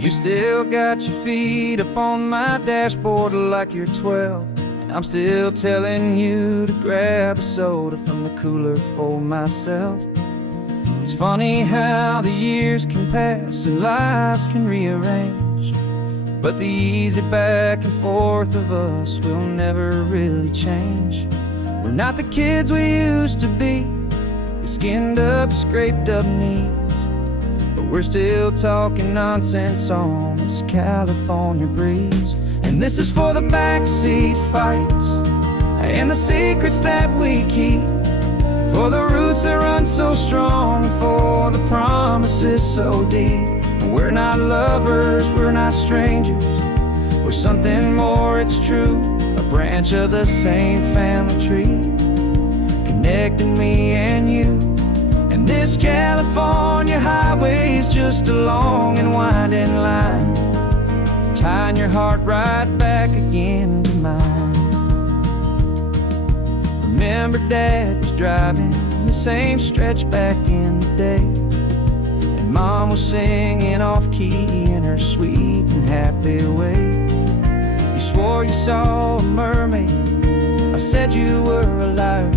You still got your feet up on my dashboard like you're 12, and I'm still telling you to grab a soda from the cooler for myself. It's funny how the years can pass and lives can rearrange, but the easy back and forth of us will never really change. We're not the kids we used to be, with skinned up, scraped up knees, but we're still talking nonsense on this California breeze. And this is for the backseat fights and the secrets that we keep, for the roots that run so strong, for the promises so deep. We're not lovers, we're not strangers, we're something more, it's true. A branch of the same family tree, connecting me and you. And this California highway is just a long and winding line, tying your heart right back again to mine. Remember Dad was driving the same stretch back in the day, and Mom was singing off-key in her sweet and happy way. You swore you saw a mermaid, I said you were a liar,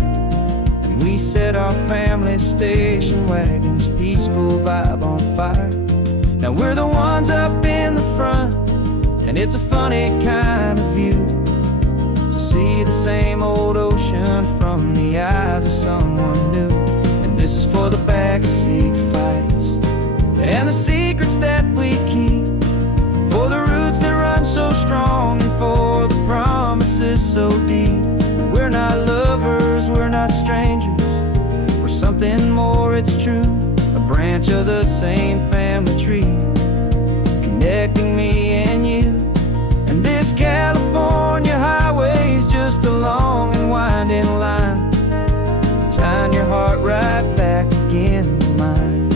and we set our family station wagon's peaceful vibe on fire. Now we're the ones up in the front, and it's a funny kind of view to see the same old ocean from the eyes of someone new. And this is for the backseat fights and the secrets that we keep, for the roots that run so strong, and for the promises so deep. We're not lovers, we're not strangers, we're something more, it's true. A branch of the same family tree, connecting me and you. And this California highway is just a long and winding line, tying your heart right back again to mine.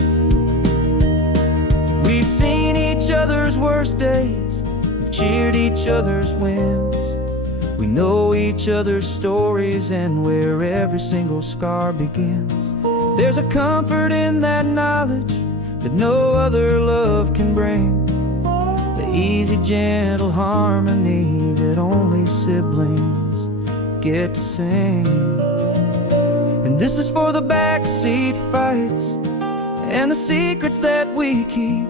We've seen each other's worst days, we've cheered each other's wins, we know each other's stories and where every single scar begins. There's a comfort in that knowledge that no other love can bring, the easy, gentle harmony that only siblings get to sing. And this is for the backseat fights and the secrets that we keep,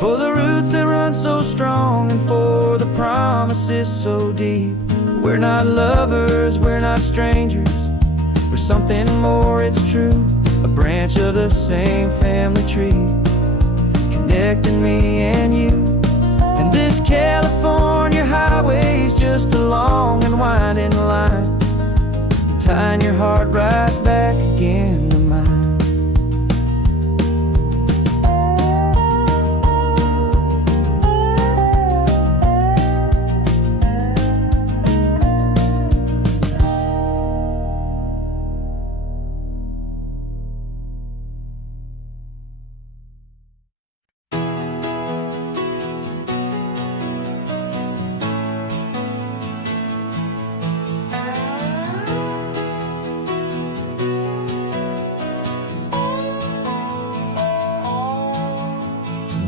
for the roots that run so strong, and for the promises so deep. We're not lovers, we're not strangers, we're something more, it's true. A branch of the same family tree, connecting me and you. And this California highway is just a long and winding line, tying your heart right back again to mine.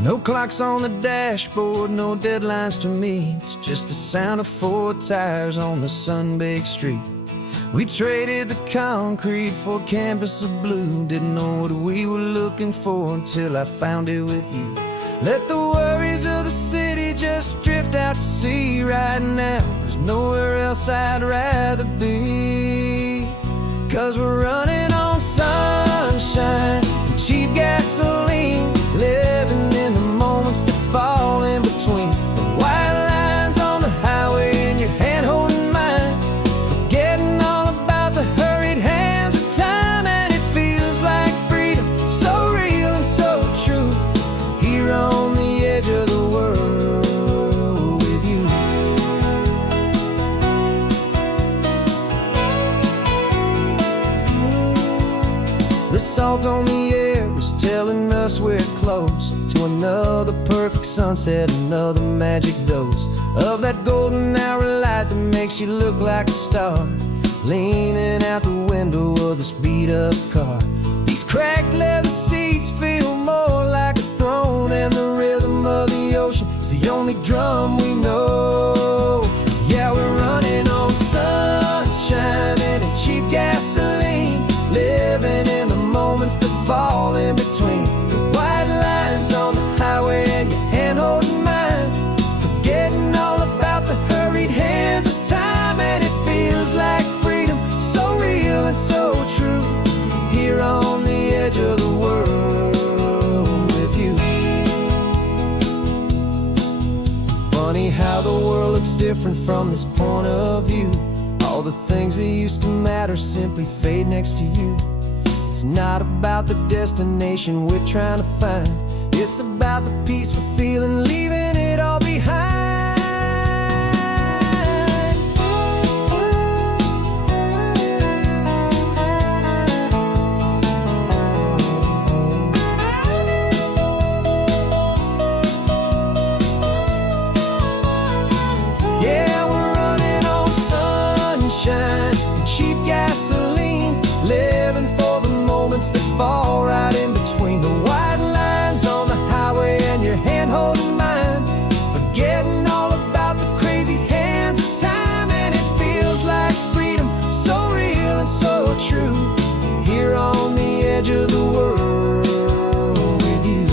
No clocks on the dashboard, no deadlines to meet, it's just the sound of 4 tires on the sun-baked street. We traded the concrete for a canvas of blue, didn't know what we were looking for until I found it with you. Let the worries of the city just drift out to sea right now, there's nowhere else I'd rather be. 'Cause we're running on sunshine and cheap gasoline, living in the moments that fall in between the white lines on the highway and your hand holding mine, forgetting all about the hurried hands of time. And it feels like freedom, so real and so true, here on the edge of the world with you. The salt on the air is telling us we're close to another perfect sunset, another magic dose of that golden hour light that makes you look like a star, leaning out the window of this beat-up car. These cracked leather seats feel more like a grown, and the rhythm of the ocean is the only drum we know. Yeah, we're running on sunshine and cheap gasoline, living in the moments that fall in between the white lines on the highway and your hand holding mine, forgetting all about the hurried hands of time. And it feels like freedom, so real and so true, here on the edge of the world with you. Funny how the world looks different from this point of view. All the things that used to matter simply fade next to you. It's not about the destination we're trying to find, it's about the peace we're feeling, leaving it all behind. Yeah, we're running on sunshine and cheap gasoline, living for the moments that fall right in between the white lines on the highway and your hand holding mine, forgetting all about the crazy hands of time. And it feels like freedom, so real and so true, here on the edge of the world with you.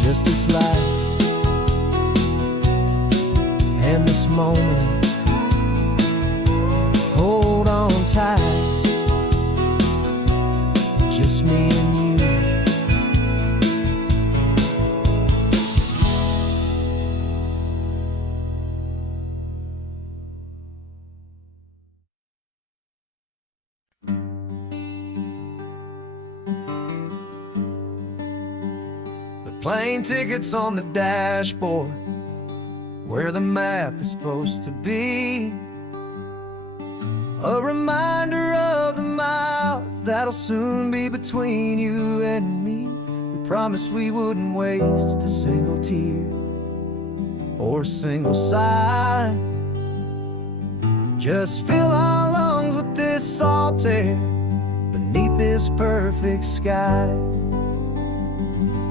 Just this life and this moment, hold on tight, just me and you. The plane tickets on the dashboard, where the map is supposed to be, a reminder of the miles that'll soon be between you and me. We promised we wouldn't waste a single tear or a single sigh, just fill our lungs with this salt air beneath this perfect sky.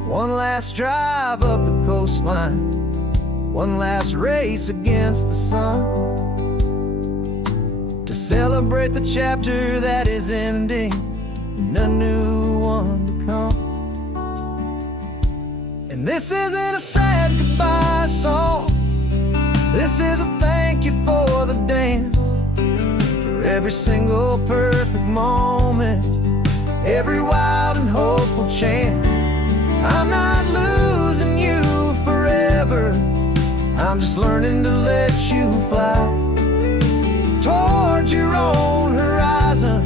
One last drive up the coastline, one last race against the sun, to celebrate the chapter that is ending and a new one to come. And this isn't a sad goodbye song, this is a thank you for the dance, for every single perfect moment, every wild and hopeful chance. I'm not losing you forever, I'm just learning to let you fly toward your own horizon,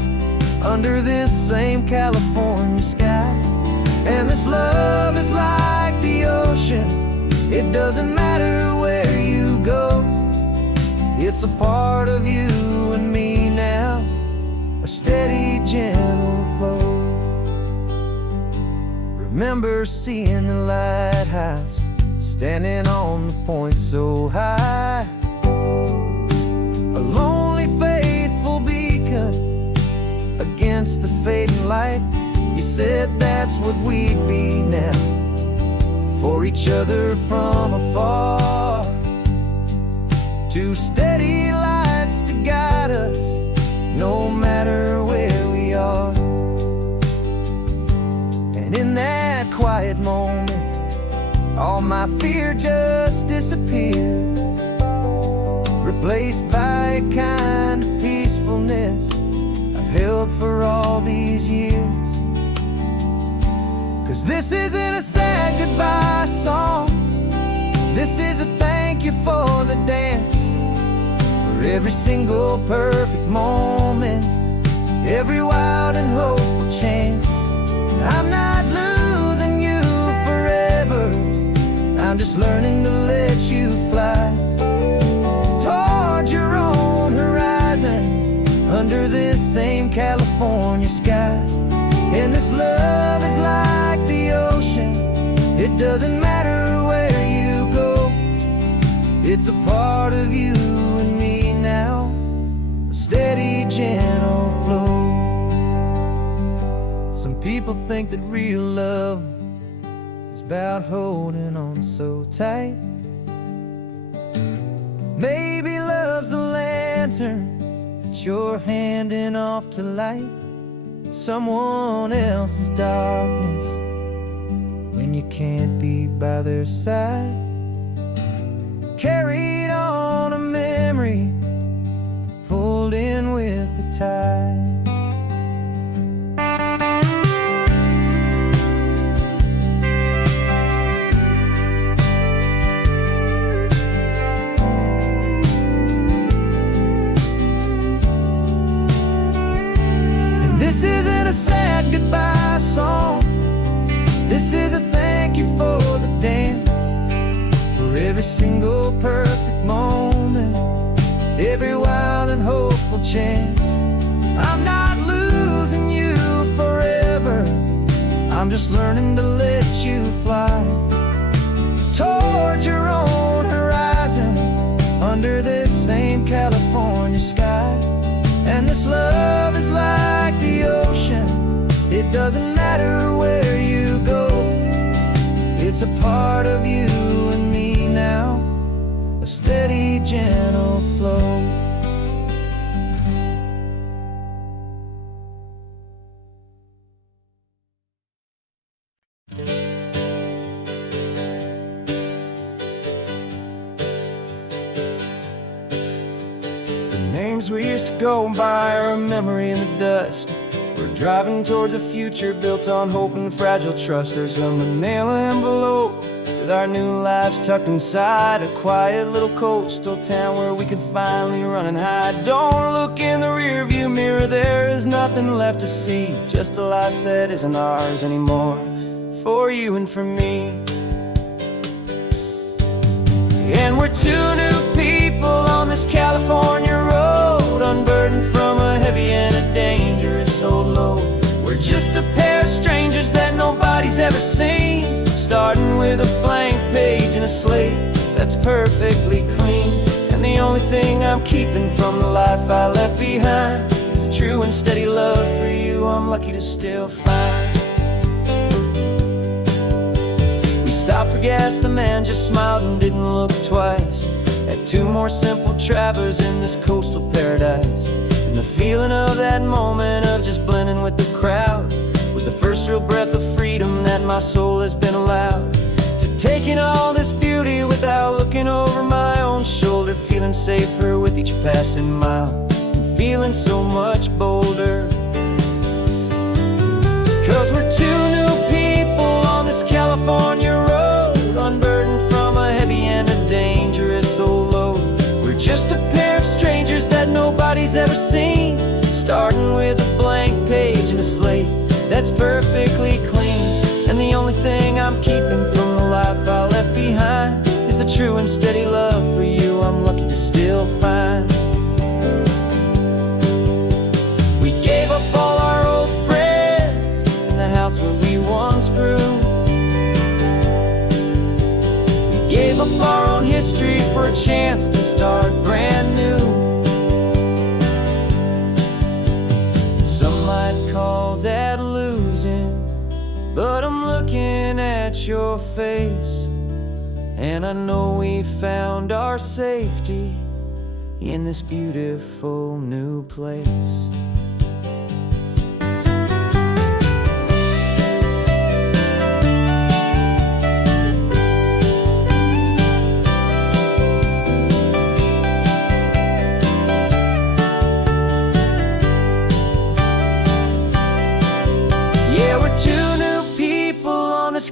under this same California sky. And this love is like the ocean, it doesn't matter where you go, it's a part of you and me now, a steady, gentle flow. Remember seeing the lighthouse, standing on the point so high, a lonely, faithful beacon against the fading light. You said that's what we'd be now, for each other from afar, two steady lights to guide us, no matter where we are. And in that quiet moment, all my fear just disappeared, replaced by a kind of peacefulness I've held for all these years. 'Cause this isn't a sad goodbye song, this is a thank you for the dance, for every single perfect moment, every wild and hopeful chance. I'm not losing you forever, I'm just learning to let you fly toward your own horizon, under this same California sky. And this love is like the ocean, it doesn't matter where you go, it's a part of you and me now, a steady, gentle flow. Some people think that real love is about holding on so tight. Maybe love's a lantern that you're handing off to light someone else's darkness when you can't be by their side. Carried on a memory, pulled in with the tide. This isn't a sad goodbye song. This is a thank you for the dance, for every single perfect moment, every wild and hopeful chance. I'm not losing you forever, I'm just learning to let you fly toward your own horizon, under this same California sky. And this love is like the ocean, it doesn't matter where you go, it's a part of you and me now, a steady, gentle flow. Names we used to go by are a memory in the dust. We're driving towards a future built on hope and fragile trust. There's a manila envelope with our new lives tucked inside, a quiet little coastal town where we could finally run and hide. Don't look in the rearview mirror, there is nothing left to see, just a life that isn't ours anymore, for you and for me. And we're two new people on this California road, unburdened from a heavy and a dangerous old load. We're just a pair of strangers that nobody's ever seen, starting with a blank page and a slate that's perfectly clean. And the only thing I'm keeping from the life I left behind is a true and steady love for you I'm lucky to still find. Stopped for gas, the man just smiled and didn't look twice. Had two more simple travelers in this coastal paradise. And the feeling of that moment of just blending with the crowd was the first real breath of freedom that my soul has been allowed to take in all this beauty without looking over my own shoulder, feeling safer with each passing mile and feeling so much bolder. 'Cause we're two new people on this California road, unburdened from a heavy and a dangerous old load. We're just a pair of strangers that nobody's ever seen, starting with a blank page and a slate that's perfectly clean. And the only thing I'm keeping from the life I left behind is the true and steady love for you I'm lucky to still find. We gave up all our old friends in the house where we once grew. Gave up our own history for a chance to start brand new. Some might call that losing, but I'm looking at your face, and I know we found our safety in this beautiful new place.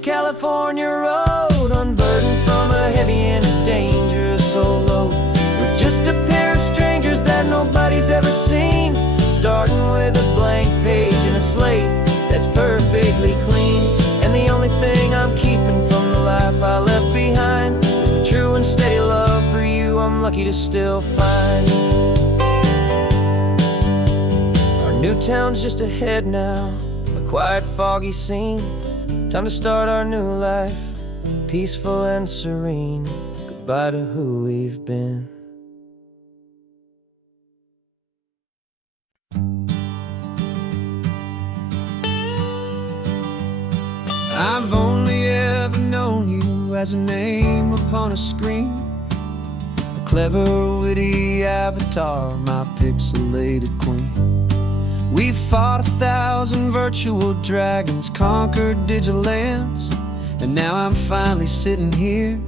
California road, unburdened from a heavy and a dangerous old load. We're just a pair of strangers that nobody's ever seen, starting with a blank page and a slate that's perfectly clean. And the only thing I'm keeping from the life I left behind is the true and steady love for you I'm lucky to still find. Our new town's just ahead now, a quiet, foggy scene. Time to start our new life, peaceful and serene. Goodbye to who we've been. I've only ever known you as a name upon a screen, a clever, witty avatar, my pixelated queen. We fought 1,000 virtual dragons, conquered digital lands, and now I'm finally sitting here,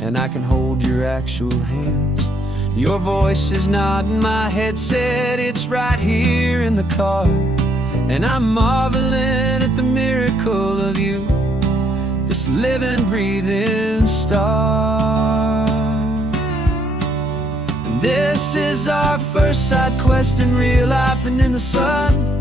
and I can hold your actual hands. Your voice is not in my headset, it's right here in the car, and I'm marveling at the miracle of you, this living, breathing star. And this is our first side quest in real life and in the sun.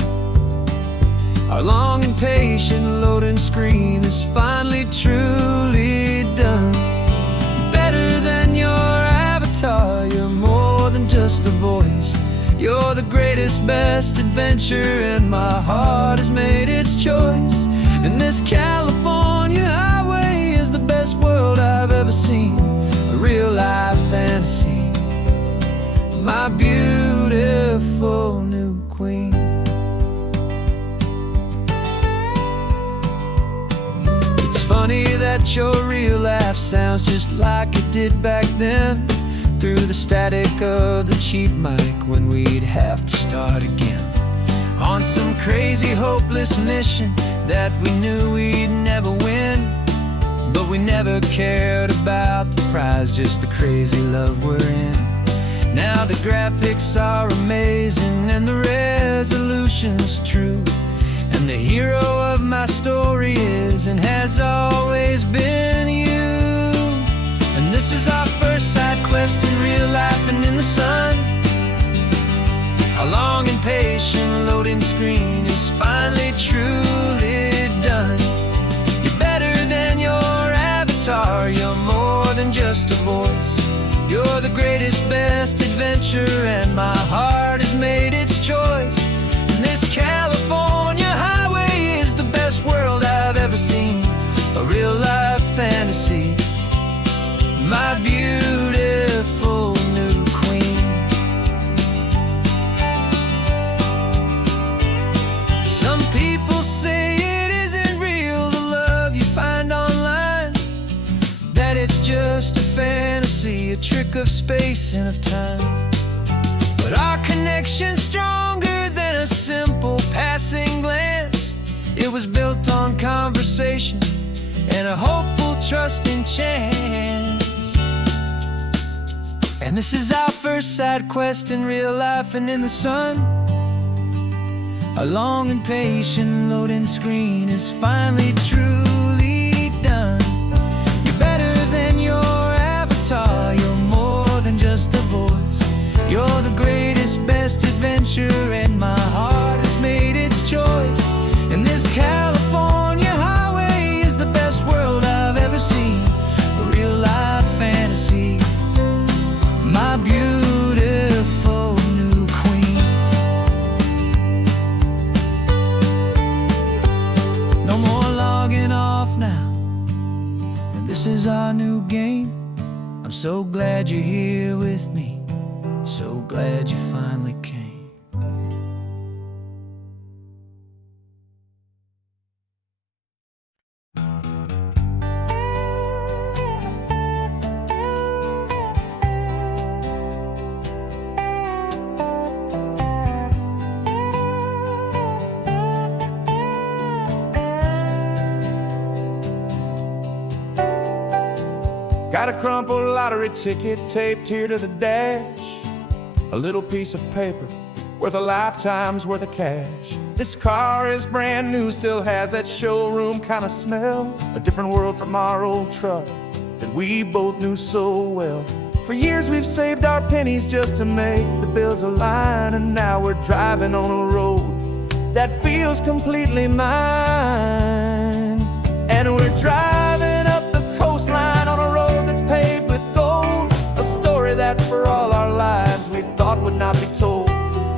Our long and patient loading screen is finally truly done. You're better than your avatar, you're more than just a voice. You're the greatest, best adventure, and my heart has made its choice. And this California highway is the best world I've ever seen, a real life fantasy, my beautiful new queen. It's funny that your real life sounds just like it did back then, through the static of the cheap mic when we'd have to start again, on some crazy hopeless mission that we knew we'd never win. But we never cared about the prize, just the crazy love we're in. Now the graphics are amazing and the resolution's true, and the hero of my story is and has always been you. And this is our first side quest in real life and in the sun. Our long and patient loading screen is finally truly done. You're better than your avatar, you're more than just a voice. You're the greatest, best adventure, and my heart has made its choice. And this California highway is the best world I've ever seen, a real life fantasy, my beautiful new queen. Some people say it isn't real, the love you find online, that it's just a fantasy, a trick of space and of time. But our connection's stronger than a simple passing glance. It was built on conversation and a hopeful, trusting chance. And this is our first side quest in real life and in the sun. Our long and patient loading screen is finally truly done. You're better than your avatar, you're more than just a voice. You're the greatest, best adventure, and my heart has made its choice. And this California highway is the best world I've ever seen, a real life fantasy, my beautiful new queen. No more logging off now, and this is our new game. I'm so glad you're here with me, so glad you finally came. Got a crumpled lottery ticket taped here to the dash, a little piece of paper worth a lifetime's worth of cash. This car is brand new, still has that showroom kind of smell, a different world from our old truck that we both knew so well. For years we've saved our pennies just to make the bills align, and now we're driving on a road that feels completely mine. And we're driving up the coastline on a road that's paved with gold, a story that for all our lives we thought would not be told.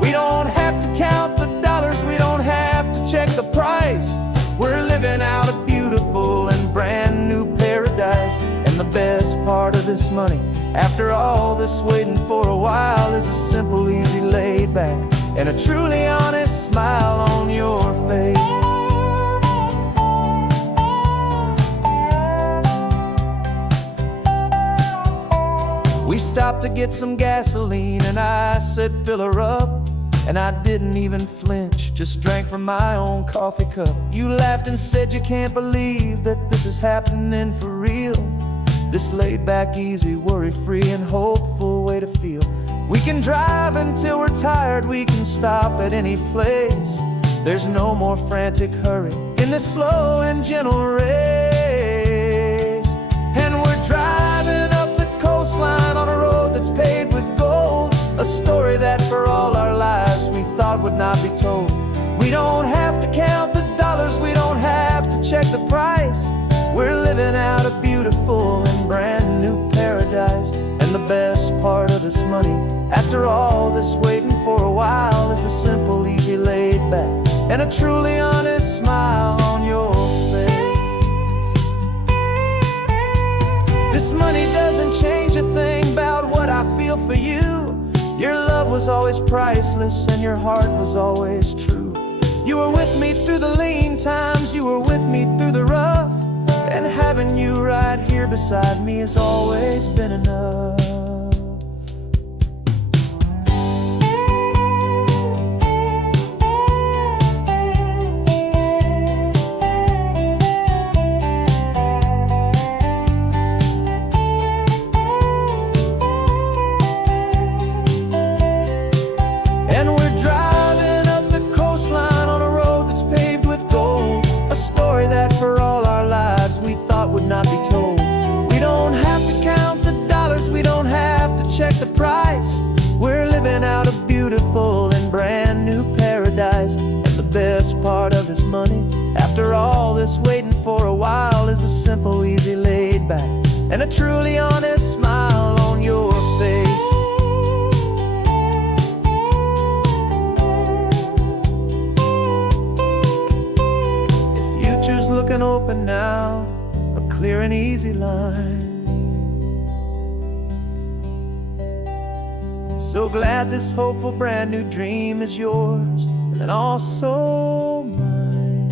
We don't have to count the dollars, we don't have to check the price. We're living out a beautiful and brand new paradise. And the best part of this money, after all this waiting for a while, is a simple, easy, laid back, and a truly honest smile on your face. stopped to get some gasoline, and I said, fill her up. And I didn't even flinch, just drank from my own coffee cup. You laughed and said you can't believe that this is happening for real. This laid back, easy, worry-free and hopeful way to feel. We can drive until we're tired, we can stop at any place. There's no more frantic hurry in this slow and gentle race. And we're driving up the coastline on a road that's paved with gold, a story that for all our lives we thought would not be told. We don't have to count the dollars, we don't have to check the price. We're living out a beautiful and brand new paradise. And the best part of this money, after all this waiting for a while, is the simple, easy, laid back, and a truly honest smile on your face. This money doesn't change a thing about what I feel for you. Your love was always priceless and your heart was always true. You were with me through the lean times, you were with me through the rough, and having you right here beside me has always been enough. Not be told. We don't have to count the dollars, we don't have to check the price. We're living out a beautiful and brand new paradise. And the best part of this money, after all this waiting for a while, is the simple, easy, laid back, and a truly honest smile on your face. The future's looking open now, clear and easy line. So glad this hopeful brand new dream is yours and also mine.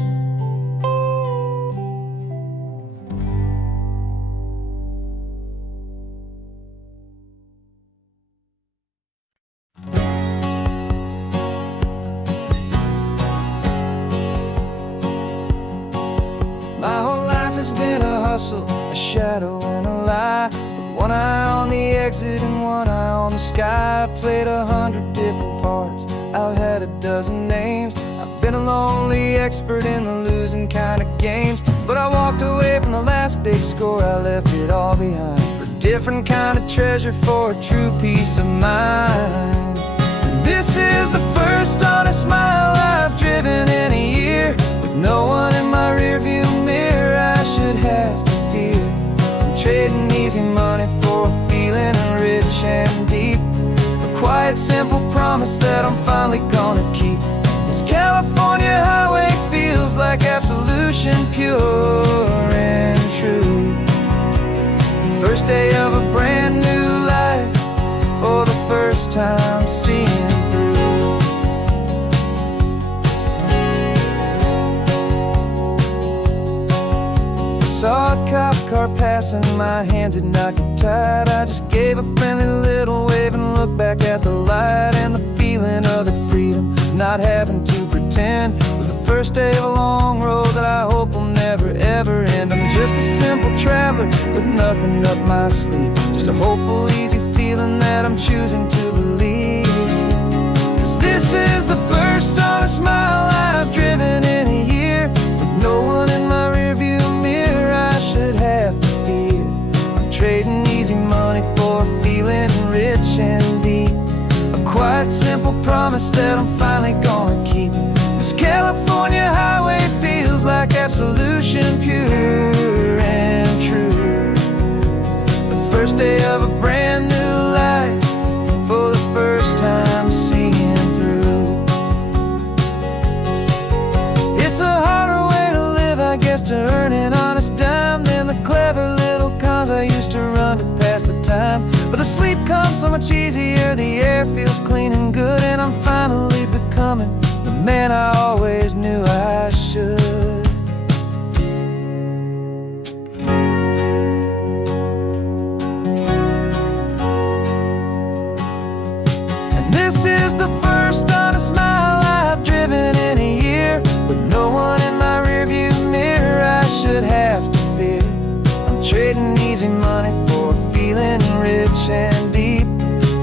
My whole life has been a hustle, a shadow and a lie, with one eye on the exit and one eye on the sky. I played 100 different parts, I've had a dozen names. I've been a lonely expert in the losing kind of games, but I walked away from the last big score, I left it all behind for a different kind of treasure, for a true peace of mind. And this is the first honest mile I've driven in a year, with no one in my rearview mirror I should have to fear. I'm trading easy money for a feeling rich and deep, a quiet, simple promise that I'm finally gonna keep. This California highway feels like absolution, pure and true. The first day of a brand new life, for the first time seeing through. Saw a cop car passing, my hands had not got tied. I just gave a friendly little wave and looked back at the light, and the feeling of the freedom, not having to pretend, was the first day of a long road that I hope will never ever end. I'm just a simple traveler with nothing up my sleeve, just a hopeful, easy feeling that I'm choosing to believe. 'Cause this is the first honest mile I've driven in a year, with no one in my rearview mirror I should have to fear. I'm trading easy money for a feeling rich and deep, a quiet, simple promise that I'm finally gonna keep. This California highway feels like absolution, pure and true. The first day of a brand new life, for the first time seeing through. It's a harder way to live, I guess, to earn an honest dime than the clever little cons I used to run to pass the time. But the sleep comes so much easier, the air feels clean and good, and I'm finally becoming the man I always knew I should. rich and deep.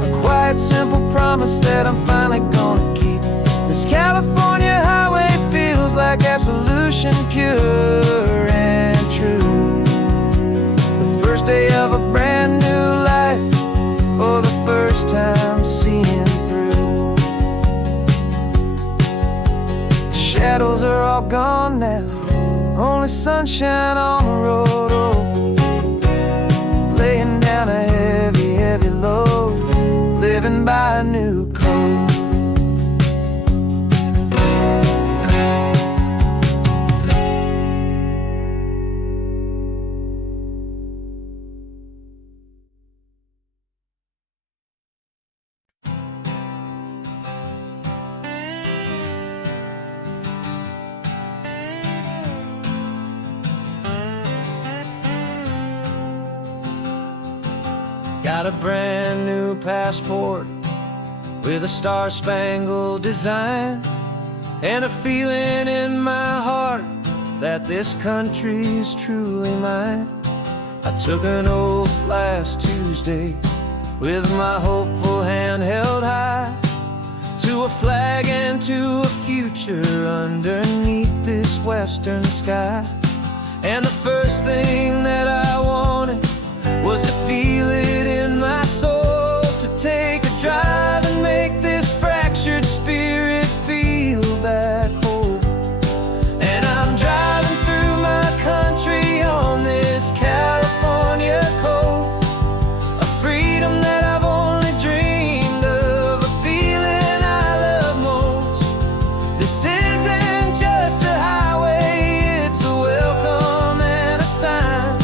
A quiet, simple promise that I'm finally gonna keep. This California highway feels like absolution, pure and true. The first day of a brand new life, for the first time seeing through. The shadows are all gone now, only sunshine on the road. Oh, laying down a heavy, heavy load, living by a new code. Got a brand new passport with a star-spangled design, and a feeling in my heart that this country's truly mine. I took an oath last Tuesday with my hopeful hand held high, to a flag and to a future underneath this western sky. And the first thing that I wanted was to feel it in my soul, to take a drive and make this fractured spirit feel back home. And I'm driving through my country on this California coast, a freedom that I've only dreamed of, a feeling I love most. This isn't just a highway, it's a welcome and a sign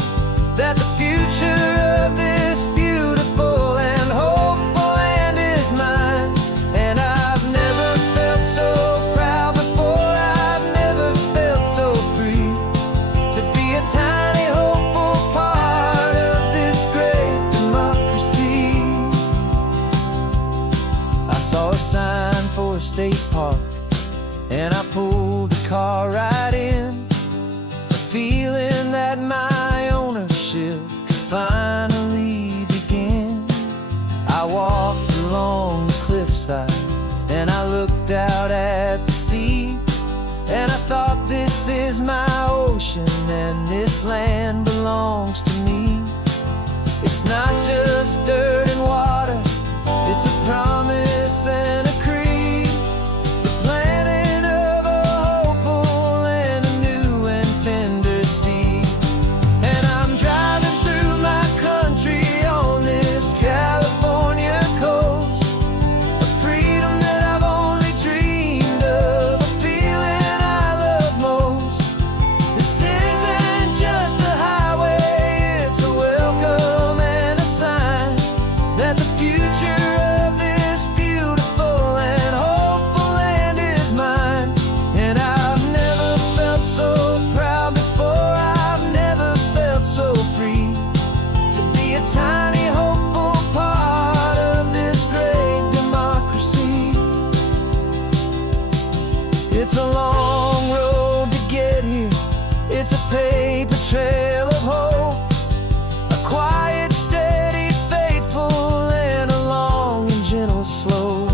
that the future of this beautiful and hopeful land is mine. And I've never felt so proud before, I've never felt so free, to be a tiny hopeful part of this great democracy. I saw a sign for a state park, and I pulled the car right in, a feeling that my ownership finally begin. I walked along the cliffside and I looked out at the sea, and I thought, this is my ocean and this land belongs to me. It's not just dirt and water, it's a promise and a creed, the planting of a hopeful and a new and tender seed. And I'm driving through my country on this California coast, a freedom that I've only dreamed of, a feeling I love most. This isn't just a highway, it's a welcome and a sign that the future of this beautiful and hopeful land is mine. And I've never felt so proud before, I've never felt so free, to be a tiny hopeful part of this great democracy. It's a long road to get here, it's a paper trail of hope, a quiet, steady, faithful, and a long and gentle slope.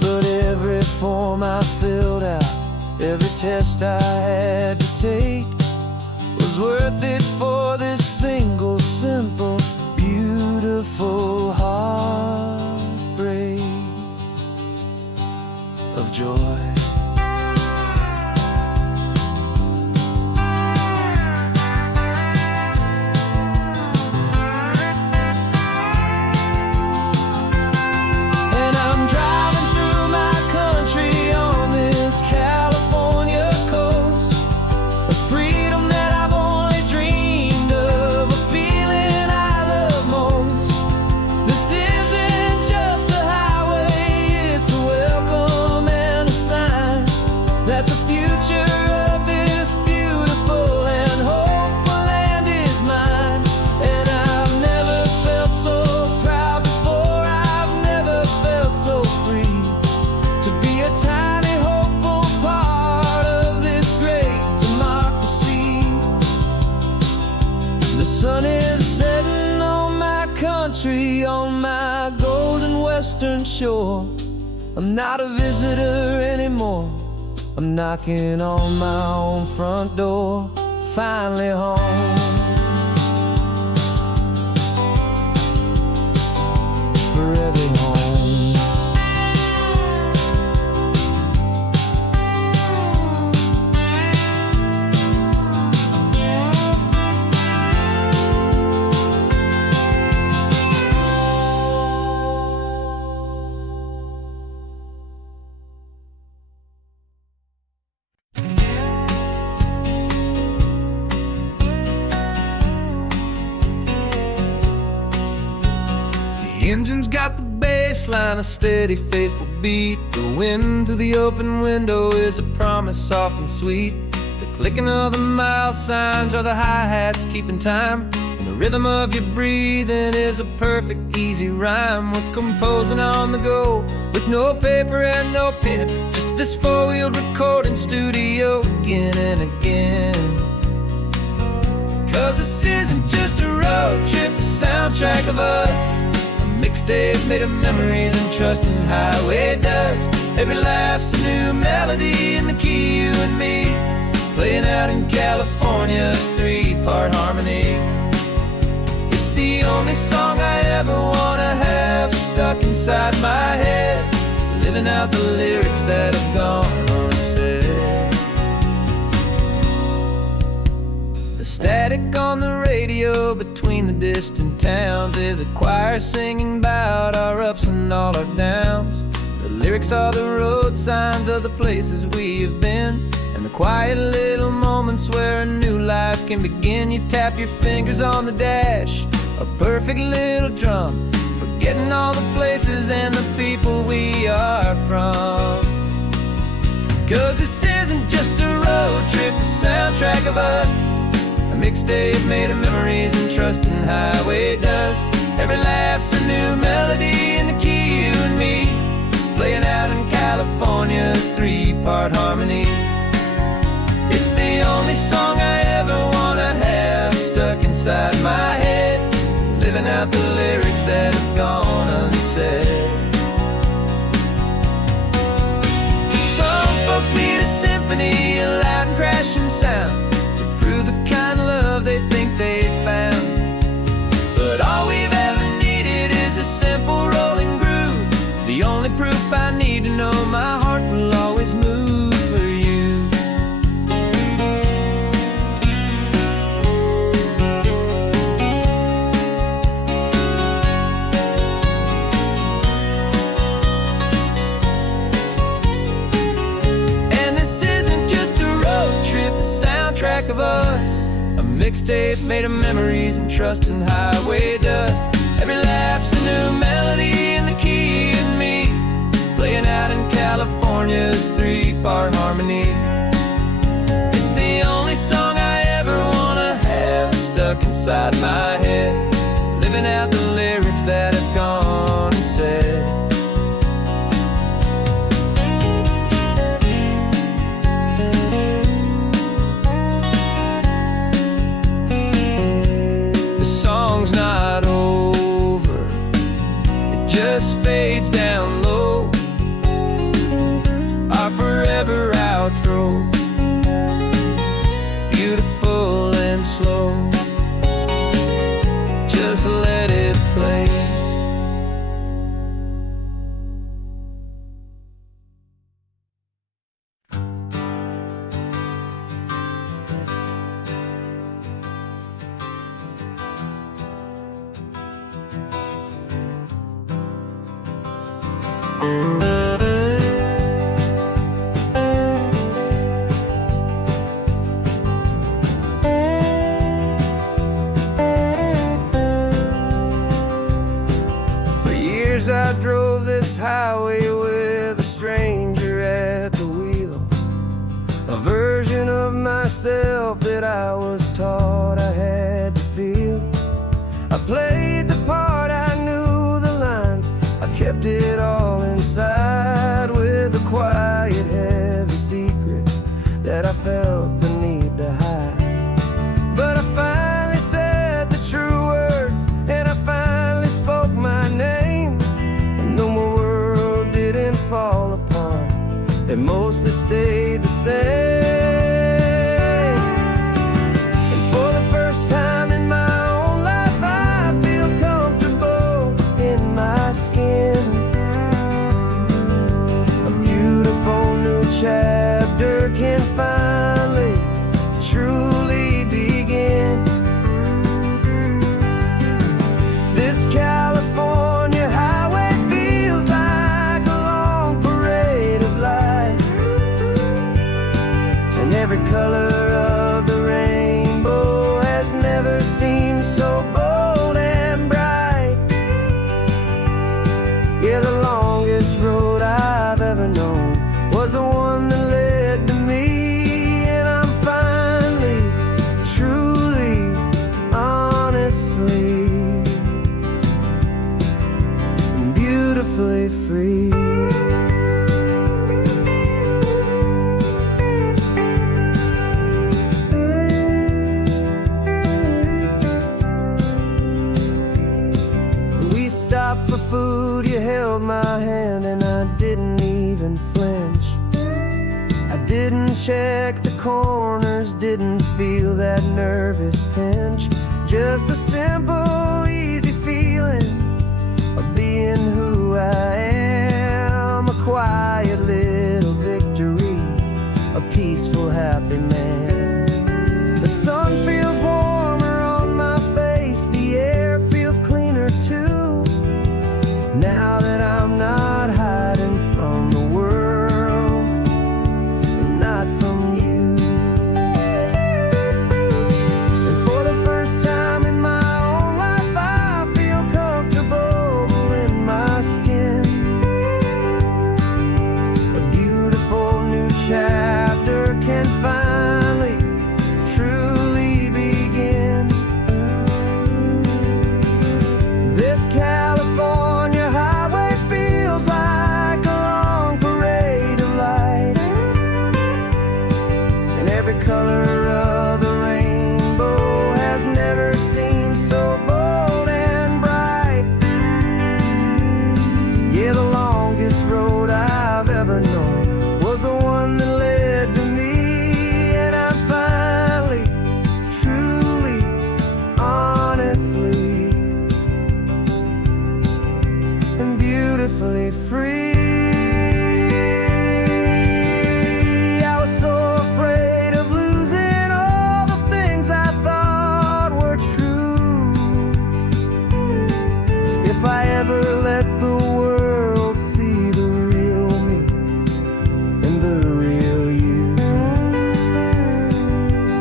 But every form I filled out, every test I had to take, was worth it for this single, simple, beautiful heartbreak of joy. And I'm driving through my country on this California coast, a freedom that I've only dreamed of, a feeling I love most. This isn't just a highway, it's a welcome and a sign that the future of this beautiful and hopeful land is mine. And I've never felt so proud before, I've never felt so free, to be a tiny hopeful part of this great democracy. The sun is setting on my country on my golden western shore. I'm not a visitor anymore. I'm knocking on my own front door, finally home. Forever home. The engine's got the bass line, a steady, faithful beat. The wind through the open window is a promise soft and sweet. The clicking of the mile signs are the hi-hats keeping time, and the rhythm of your breathing is a perfect, easy rhyme. We're composing on the go with no paper and no pen, just this four-wheeled recording studio again and again. 'Cause this isn't just a road trip, the soundtrack of us. Mixtape made of memories and trust in highway dust. Every laugh's a new melody in the key, you and me, playing out in California's three-part harmony. It's the only song I ever wanna have stuck inside my head, living out the lyrics that have gone unsaid. The static on the radio between the distant towns is a choir singing about our ups and all our downs. The lyrics are the road signs of the places we have been, and the quiet little moments where a new life can begin. You tap your fingers on the dash, a perfect little drum, forgetting all the places and the people we are from. 'Cause this isn't just a road trip, the soundtrack of us. A mixtape made of memories and trust in highway dust. Every laugh's a new melody in the key, you and me, playing out in California's three-part harmony. It's the only song I ever wanna have stuck inside my head, living out the lyrics that have gone unsaid. Some folks need a symphony, a loud and crashing sound, the kind of love they think they found. But all we've ever needed is a simple rolling groove, the only proof I need to know my heart will always move for you. And this isn't just a road trip, the soundtrack of us. A mixtape made of memories and trust in highway dust. Every laugh's a new melody in the key, you and me, playing out in California's three-part harmony. It's the only song I ever wanna have stuck inside my head, living out the lyrics that have gone unsaid. Song's not over, it just fades down low, our forever outro, beautiful and slow. Just let it play. For years I drove this highway with a stranger at the wheel, a version of myself that I was taught I had to feel. I played the part, I knew the lines, I kept it all inside. never seemed so bold and bright. Yeah, the longest road I've ever known was the one that led to me. And I'm finally, truly, honestly, and beautifully free. We stopped for food, you held my hand, and I didn't even flinch. I didn't check the corners, didn't feel that nervous pinch. Just a simple, easy feeling of being who I am. A quiet little victory, a peaceful, happy man. The sun feels warmer on my face, the air feels cleaner too. Now that I'm not hiding from the world, and not from you. And for the first time in my own life, I feel comfortable in my skin. A beautiful new chapter can finally, truly begin. This California highway feels like a long parade of light, and every color of the rainbow has never seemed so bold and bright. Yeah, the longest road I've ever known was the one that led to me. And I'm finally, truly, honestly, and beautifully free. I was so afraid of losing all the things I thought were true. If I ever let the world see the real me and the real you.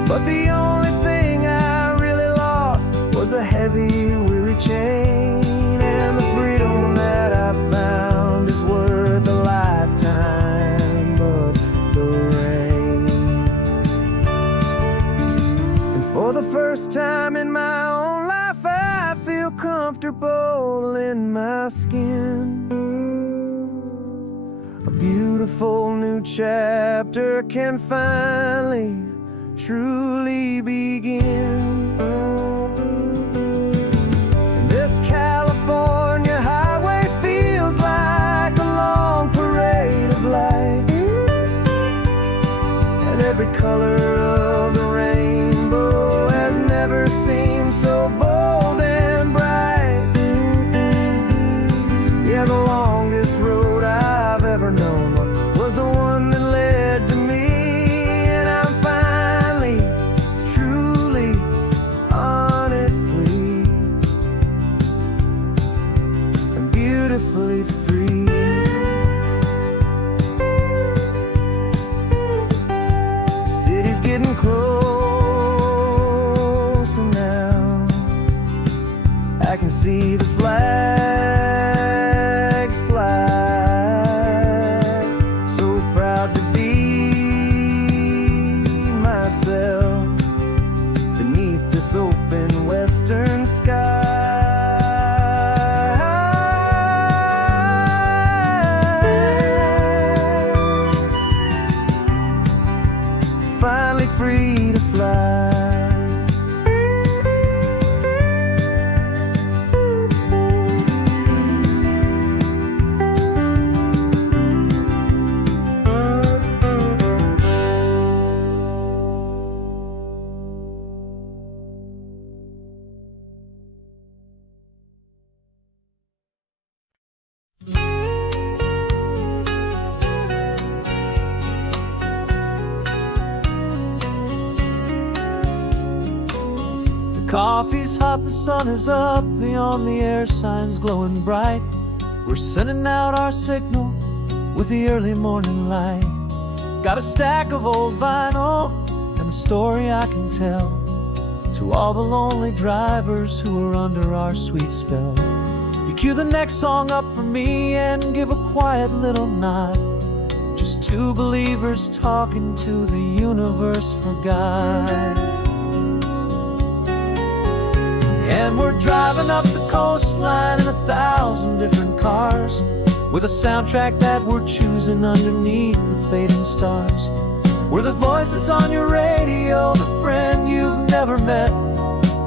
But the only thing I really lost was a heavy, weary chain. And the freedom that I found is worth a lifetime of the rain. And for the first time in my own life, I feel comfortable in my skin. A beautiful new chapter can finally, truly begin. This California highway feels like a long parade of light, and every color of the rainbow has never seemed so bold and bright. Yeah, the longest road I've ever known was the one that led to me. And I'm finally, truly, honestly, and beautifully free. The city's getting closer now. I can see the flags fly. So proud to be myself beneath this open western sky. Finally free to fly. Coffee's hot, the sun is up, the on-the-air sign's glowing bright. We're sending out our signal with the early morning light. Got a stack of old vinyl and a story I can tell. To all the lonely drivers who are under our sweet spell, you cue the next song up for me and give a quiet little nod. Just two believers talking to the universe for God. And we're driving up the coastline in 1,000 different cars, with a soundtrack that we're choosing underneath the fading stars. We're the voice that's on your radio, the friend you've never met,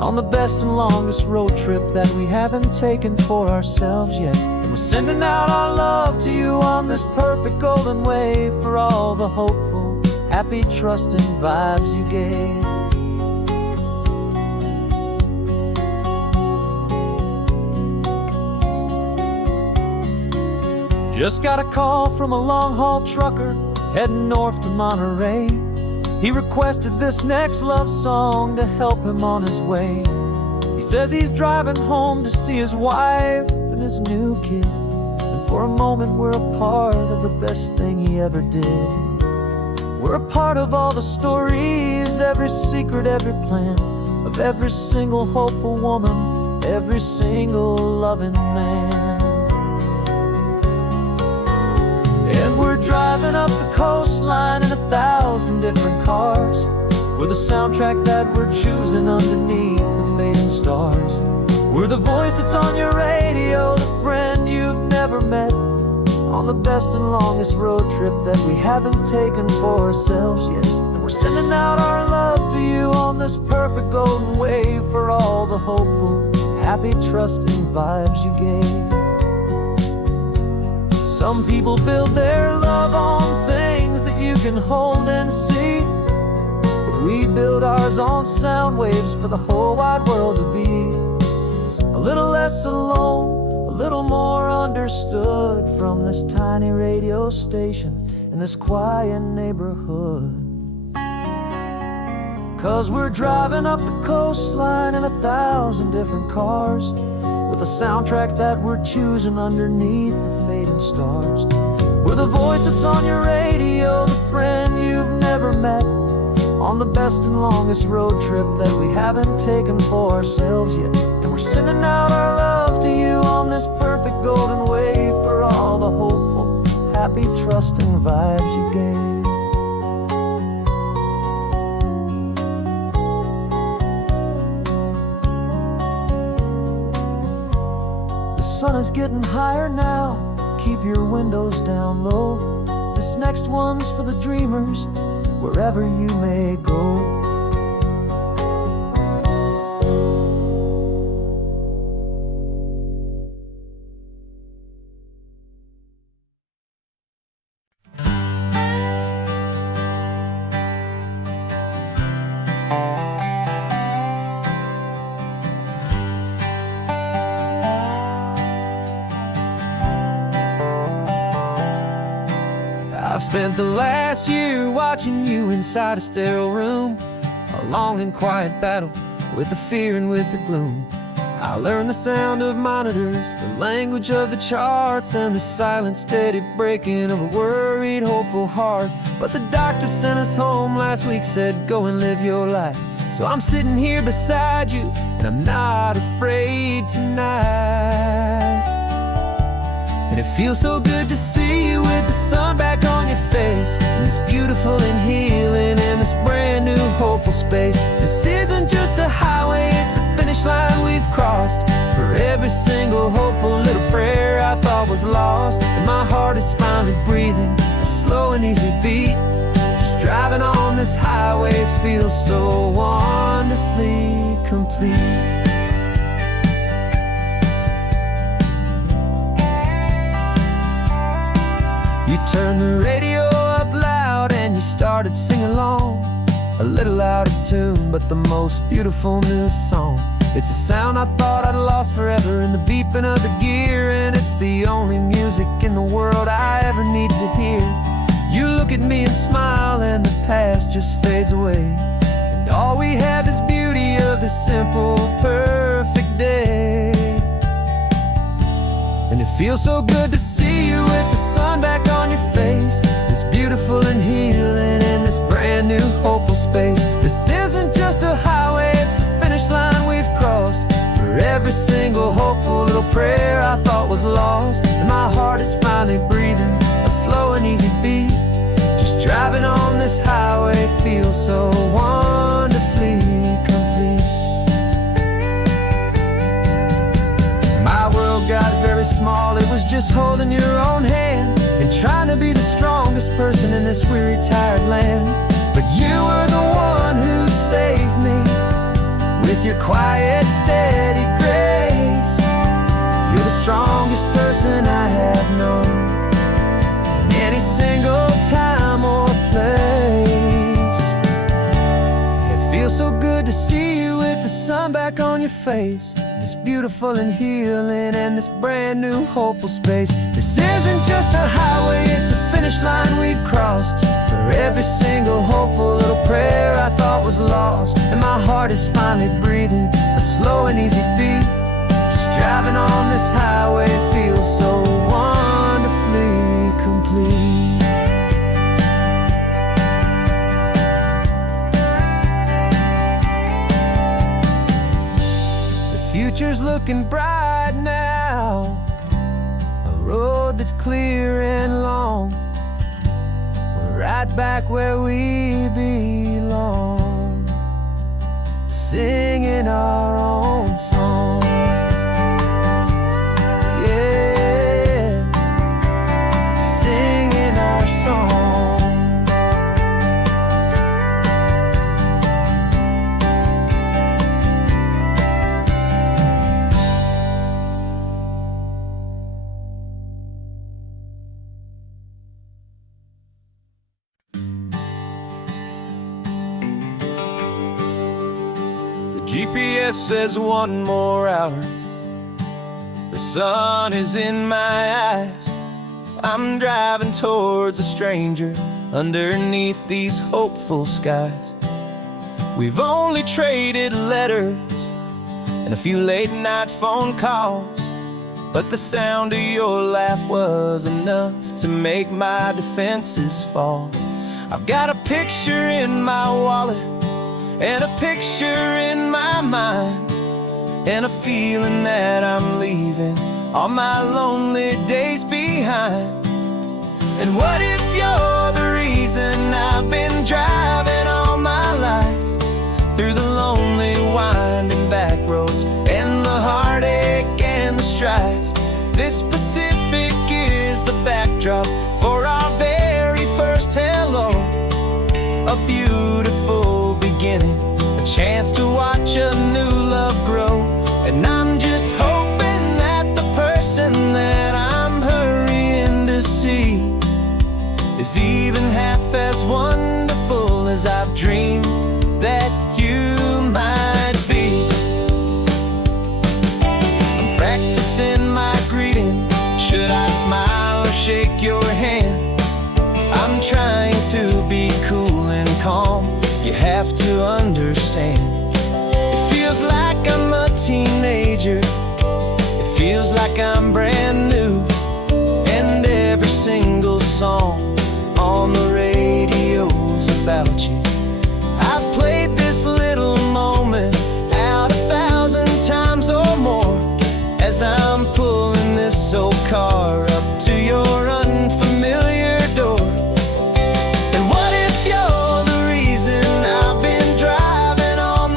on the best and longest road trip that we haven't taken for ourselves yet. And we're sending out our love to you on this perfect golden wave, for all the hopeful, happy, trusting vibes you gave. Just got a call from a long-haul trucker heading north to Monterey. He requested this next love song to help him on his way. He says he's driving home to see his wife and his new kid, and for a moment we're a part of the best thing he ever did. We're a part of all the stories, every secret, every plan, of every single hopeful woman, every single loving man. And we're driving up the coastline in 1,000 different cars, with a soundtrack that we're choosing underneath the fading stars. We're the voice that's on your radio, the friend you've never met, on the best and longest road trip that we haven't taken for ourselves yet. And we're sending out our love to you on this perfect golden wave, for all the hopeful, happy, trusting vibes you gave. Some people build their love on things that you can hold and see, but we build ours on sound waves for the whole wide world to be a little less alone, a little more understood, from this tiny radio station in this quiet neighborhood. 'Cause we're driving up the coastline in 1,000 different cars, with a soundtrack that we're choosing underneath the fading stars. We're the voice that's on your radio, the friend you've never met, on the best and longest road trip that we haven't taken for ourselves yet. And we're sending out our love to you on this perfect golden wave, for all the hopeful, happy, trusting vibes you gave. The sun is getting higher now, keep your windows down low. This next one's for the dreamers, wherever you may go. I've spent the last year watching you inside a sterile room, a long and quiet battle with the fear and with the gloom. I learned the sound of monitors, the language of the charts, and the silent, steady breaking of a worried, hopeful heart. But the doctor sent us home last week, said go and live your life. So I'm sitting here beside you, and I'm not afraid tonight. And it feels so good to see you with the sun back on your face, and this beautiful and healing in this brand new hopeful space. This isn't just a highway, it's a finish line we've crossed. For every single hopeful little prayer I thought was lost, and my heart is finally breathing a slow and easy beat. Just driving on this highway feels so wonderfully complete. You turned the radio up loud and you started singing along, a little out of tune, but the most beautiful new song. It's a sound I thought I'd lost forever in the beeping of the gear, and it's the only music in the world I ever need to hear. You look at me and smile, and the past just fades away, and all we have is beauty of this simple, perfect day. And it feels so good to see you with the sun back on your face, this beautiful and healing in this brand new hopeful space. This isn't just a highway, it's a For every single hopeful little prayer I thought was lost, and my heart is finally breathing a slow and easy beat. Just driving on this highway feels so wonderfully complete. My world got very small, it was just holding your own hand and trying to be the strongest person in this weary, tired land. But you were the one who saved me with your quiet, steady grace. You're the strongest person I have known in any single time or place. It feels so good to see you with the sun back on your face. It's beautiful and healing and this brand new hopeful space. This isn't just a highway, it's a finish line we've crossed. For every single hopeful little prayer I thought was lost, and my heart is finally breathing a slow and easy beat. Just driving on this highway feels so wonderfully complete. Future's looking bright now, a road that's clear and long. We're right back where we belong, singing our own song. Yeah, singing our song. GPS says 1 more hour. The sun is in my eyes. I'm driving towards a stranger underneath these hopeful skies. We've only traded letters and a few late night phone calls, but the sound of your laugh was enough to make my defenses fall. I've got a picture in my wallet and a picture in my mind, and a feeling that I'm leaving all my lonely days behind. And what if you're the reason I've been driving all my life, through the lonely winding back roads and the heartache and the strife? This Pacific is the backdrop for our very first hello, a beautiful beginning, a chance to watch a new love grow. And I'm just hoping that the person that I'm hurrying to see is even half as wonderful as I've dreamed that you might be. I'm practicing my greeting. Should I smile or shake your hand? I'm trying to be cool and calm. You have to understand, it feels like I'm a teenager. It feels like I'm brand new. And every single song on the radio's about you. I've played this little moment out 1,000 times or more, as I'm pulling this old car up to your unfamiliar door. And what if you're the reason I've been driving all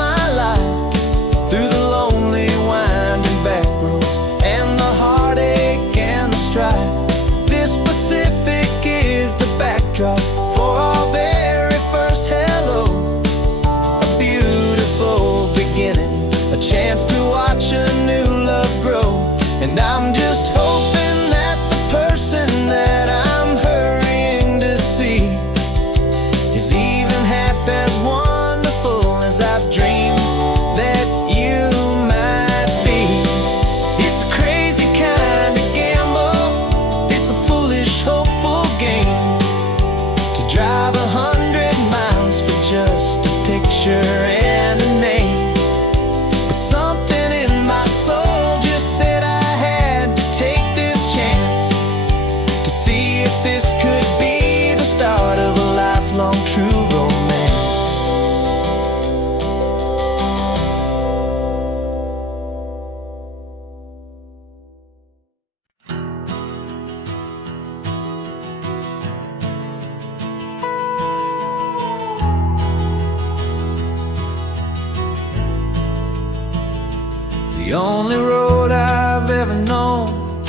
The only road I've ever known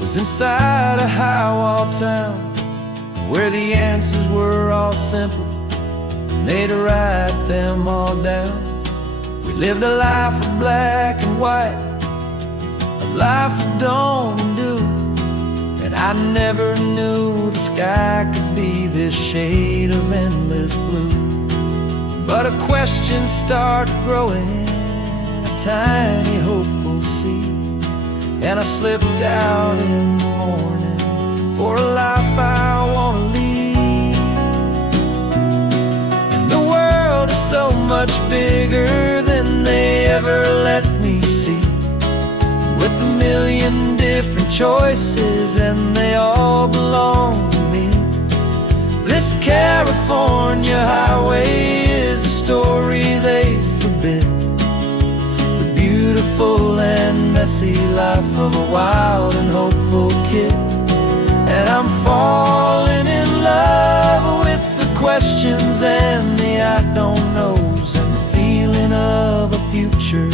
was inside a high-wall town, where the answers were all simple, and they'd write them all down. We lived a life of black and white, a life of dawn and dew, and I never knew the sky could be this shade of endless blue. But a question started growing, a tiny hopeful seed, and I slipped out in the morning for a life I want to lead. And the world is so much bigger than they ever let me see, with a million different choices and they all belong to me. This California highway is a story they forbid, the beautiful and messy life of a wild and hopeful kid. And I'm falling in love with the questions and the I don't knows, and the feeling of a future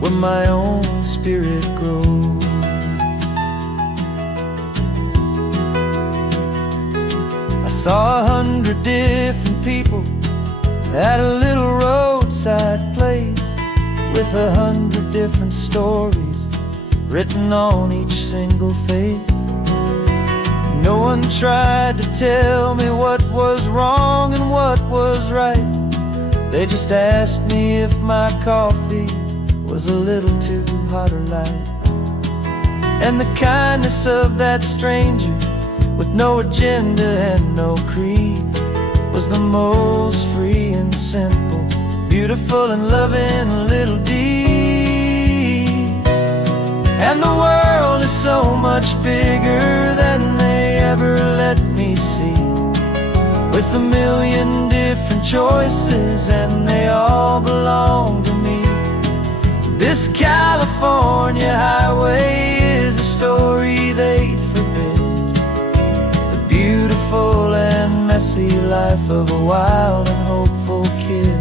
where my own spirit grows. I saw 100 different people at a little roadside place, with 100 different stories written on each single face. No one tried to tell me what was wrong and what was right. They just asked me if my coffee was a little too hot or light. And the kindness of that stranger, with no agenda and no creed, was the most free and simple, beautiful and loving little deed. And the world is so much bigger than they ever let me see, with a million different choices and they all belong to me. This California highway is a story they'd forbid, the beautiful and messy life of a wild and hopeful kid.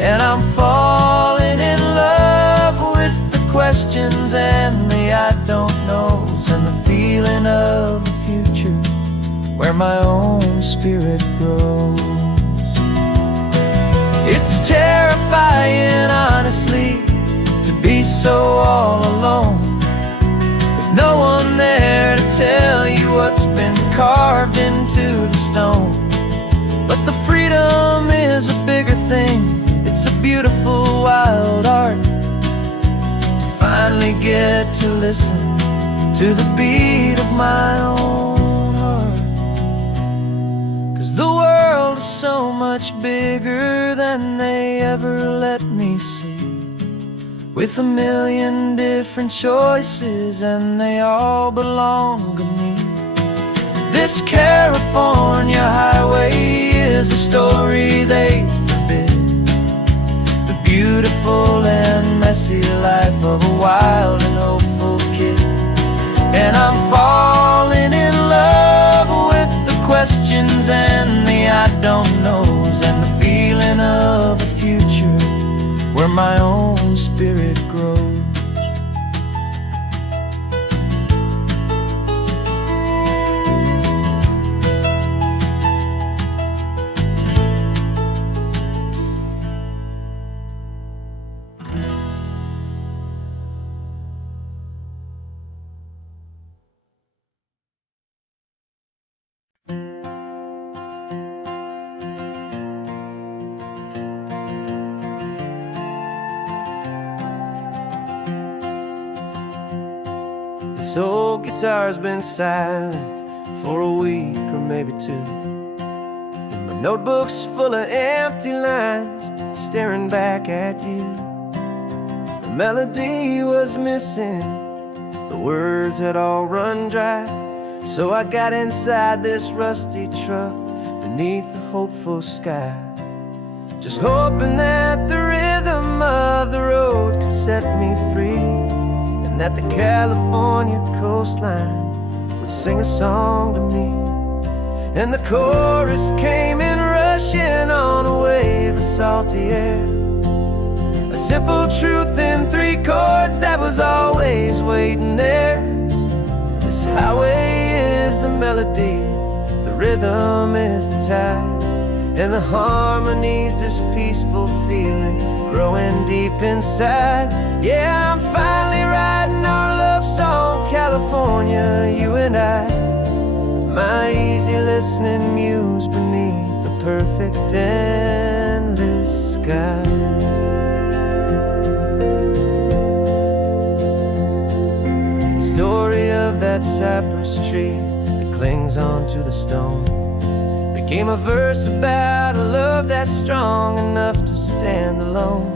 And I'm falling in love with the questions and the I don't knows, and the feeling of a future where my own spirit grows. It's terrifying, honestly, to be so all alone, with no one there to tell you what's been carved into the stone. But the freedom is a bigger thing, it's a beautiful wild art, to finally get to listen to the beat of my own heart. 'Cause the world is so much bigger than they ever let me see, with a million different choices and they all belong to me. This California highway is a story they forbid, the beautiful and messy life of a wild and hopeful kid. And I'm falling in love with the questions and the I don't knows, and the feeling of a future where my own spirit grows. This old guitar's been silent for a week or maybe two, and my notebook's full of empty lines staring back at you. The melody was missing, the words had all run dry, so I got inside this rusty truck beneath the hopeful sky, just hoping that the rhythm of the road could set me free, and that the California coastline would sing a song to me. And the chorus came in rushing on a wave of salty air, a simple truth in 3 chords waiting there. This highway is the melody, the rhythm is the tide, and the harmony's this peaceful feeling growing deep inside. Yeah, I'm finally writing our love song, California, you and I. My easy listening muse beneath the perfect endless sky. The story of that cypress tree that clings onto the stone became a verse about a love that's strong enough to stand alone.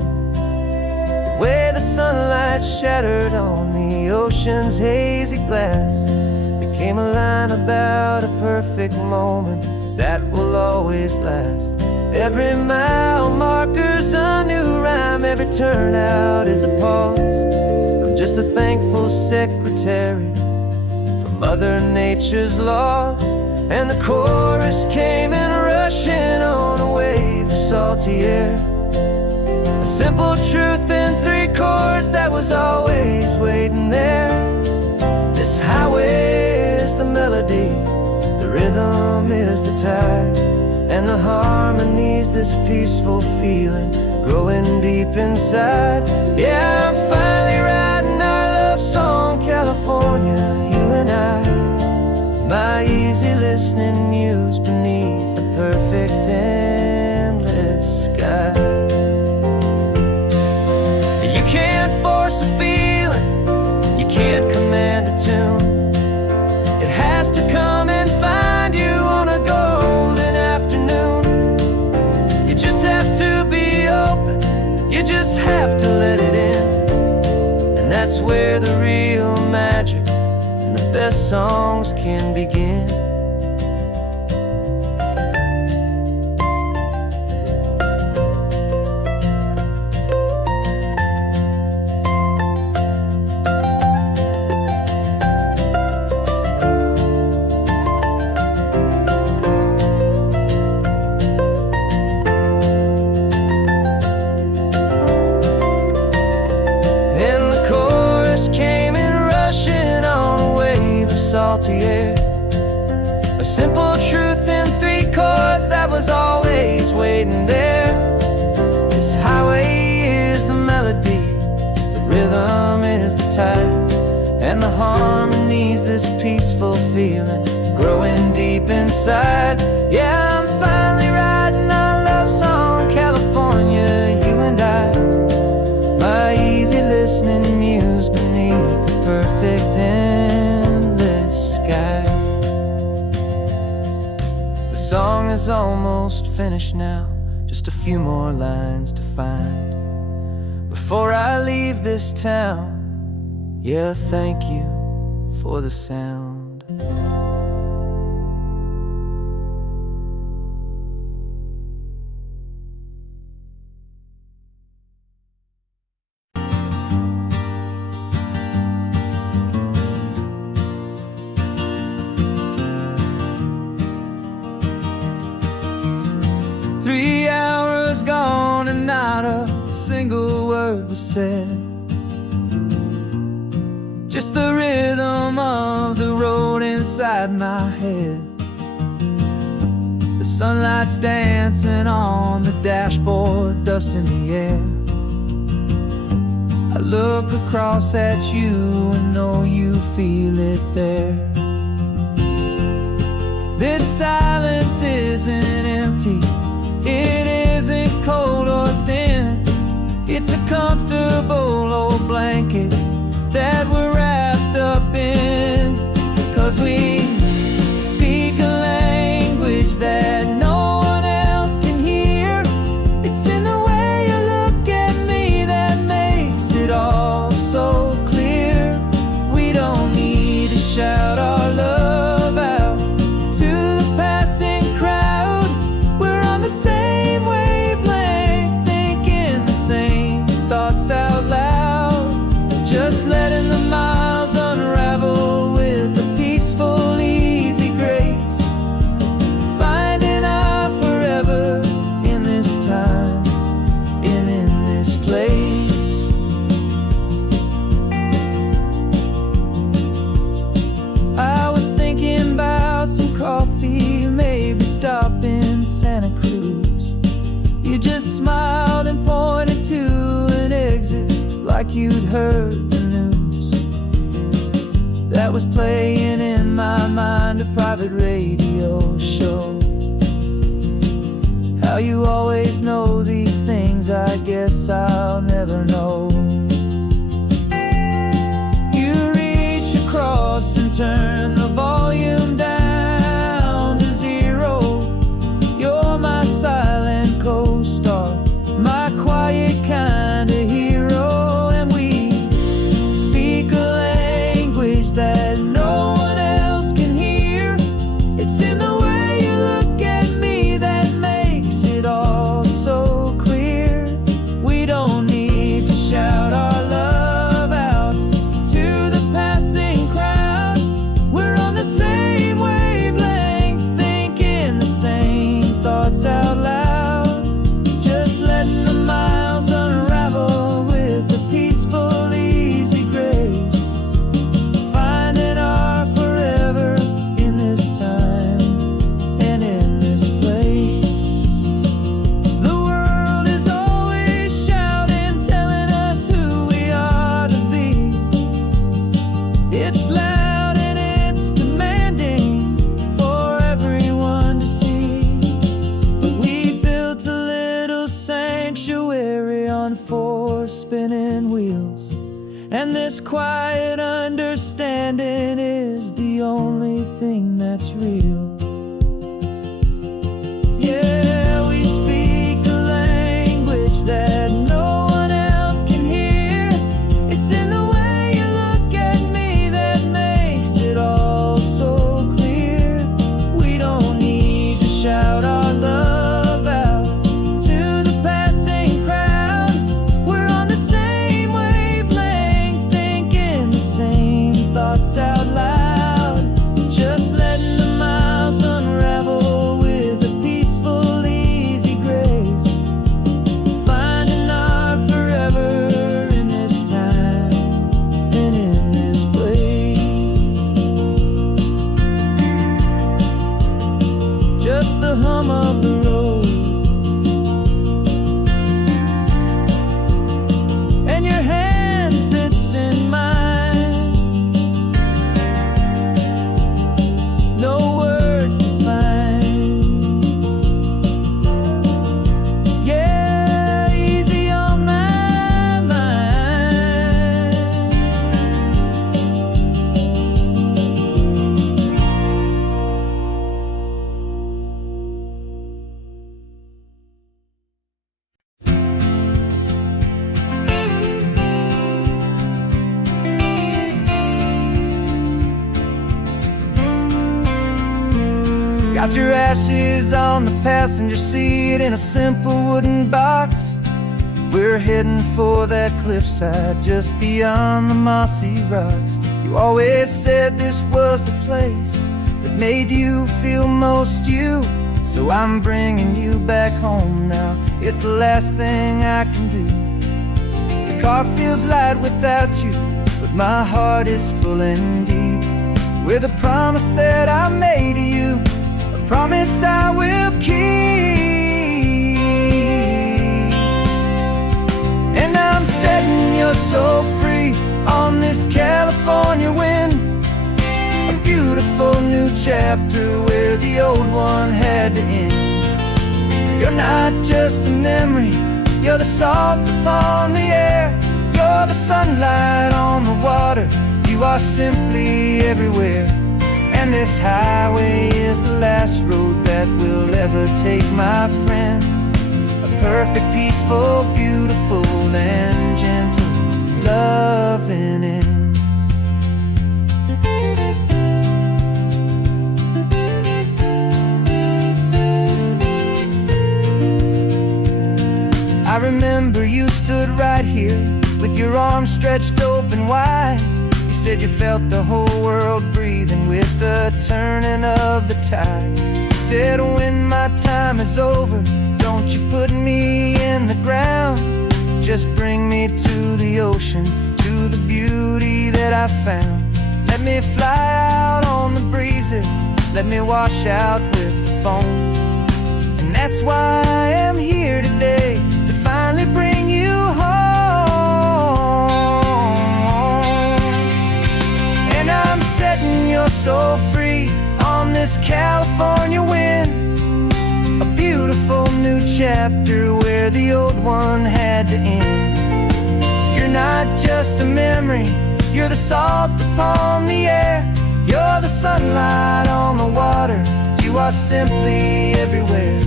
Where the sunlight shattered on the ocean's hazy glass became a line about a perfect moment that will always last. Every mile marker's a new rhyme, every turnout is a pause. I'm just a thankful secretary for Mother Nature's laws. And the chorus came in rushing on a wave of salty air. A simple truth in 3 chords that was always waiting there. This highway is the melody, the rhythm is the tide, and the harmony's this peaceful feeling growing deep inside. Yeah, I'm finally writing our love song, California, you and I. My easy listening muse beneath the perfect endless sky. You can't force a feeling, you can't command a tune. It has to come and find you on a golden afternoon. You just have to be open, you just have to let it in. And that's where the real magic, the best songs can begin. And the chorus came in rushing on a wave of salty air. A simple truth in 3 chords that was always waiting there. This highway is the melody, the rhythm is the tide, and the harmony's this peaceful feeling growing deep inside. Yeah, I'm finally writing our love song, California, you and I. My easy listening muse beneath the perfect endless sky. The song is almost finished now, just a few more lines to find before I leave this town. Yeah, thank you for the sound. 3 hours gone and not a single word was said. Just the rhythm of the road inside my head. The sunlight's dancing on the dashboard, dust in the air. I look across at you and know you feel it there. This silence isn't empty, it isn't cold or thin. It's a comfortable old blanket that we're wrapped up in. 'Cause we speak a language that no one else can hear. It's in the way you look at me that makes it all so clear. We don't need to shout our love out to the passing crowd. We're on the same wavelength, thinking the same thoughts out loud. just smiled and pointed to an exit like you'd heard the news. That was playing in my mind, a private radio show. How you always know these things, I guess I'll never know. You reach across and turn the volume down to 0. You're my silent co-star, my quiet kind of hero. And we speak a language that no one else can hear. It's in the way you look at me that makes it all so clear. We don't need to shout our love out to the passing crowd. We're on the same wavelength, thinking the same thoughts out loud. Just letting the miles unravel with a peaceful, easy grace. Finding our forever in this time and in this place. The world is always shouting, telling us who we are to be. It's loud and it's demanding for everyone to see. But we built a little sanctuary on 4 spinning wheels, and this quiet understanding is the only thing that's real. Yeah, we speak a language that no one else can hear. It's in the way you look at me that makes it all so clear. We don't need to shout our love out to the passing crowd. We're on the same wavelength, thinking the same thoughts out loud. Just letting the miles unravel with a peaceful, easy grace. Finding our forever in this time and in this place. Just the hum of the road and your hand fits in mine. No words to find. Yeah, easy on my mind. Got your ashes on the passenger seat in a simple wooden box. We're heading for that cliffside just beyond the mossy rocks. You always said this was the place that made you feel most you. So I'm bringing you back home now. It's the last thing I can do. The car feels light without you, but my heart is full and deep with a promise that I made to you, a promise I will keep. And I'm setting your soul free on this California wind, a beautiful new chapter where the old one had to end. You're not just a memory, you're the salt upon the air, you're the sunlight on the water, you are simply everywhere. And this highway is the last road that we'll ever take, my friend. A perfect, peaceful, beautiful, and gentle loving end. I remember you stood right here with your arms stretched open wide. You said you felt the whole world breathing with the turning of the tide. You said when my time is over, don't you put me in the ground, just bring me to the ocean, to the beauty that I found. Let me fly out on the breezes, let me wash out with the foam. And that's why I am here today, this California wind, a beautiful new chapter where the old one had to end. You're not just a memory, you're the salt upon the air. You're the sunlight on the water, you are simply everywhere.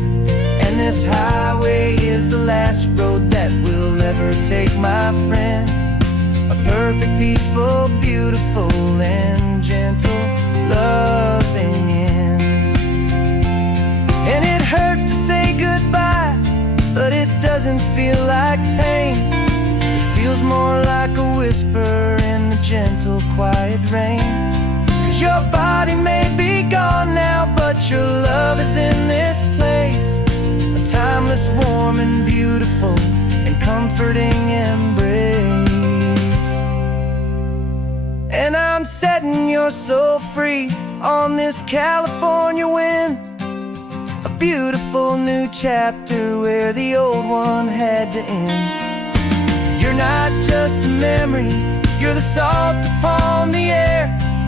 And this highway is the last road that we'll ever take, my friend. A perfect, peaceful, beautiful, and gentle, loving end. And it hurts to say goodbye, but it doesn't feel like pain. It feels more like a whisper in the gentle, quiet rain. 'Cause your body may be gone now, but your love is in this place. A timeless, warm, and beautiful, and comforting embrace. And I'm setting your soul free on this California wind, a beautiful new chapter where the old one had to end. You're not just a memory, you're the salt upon the air.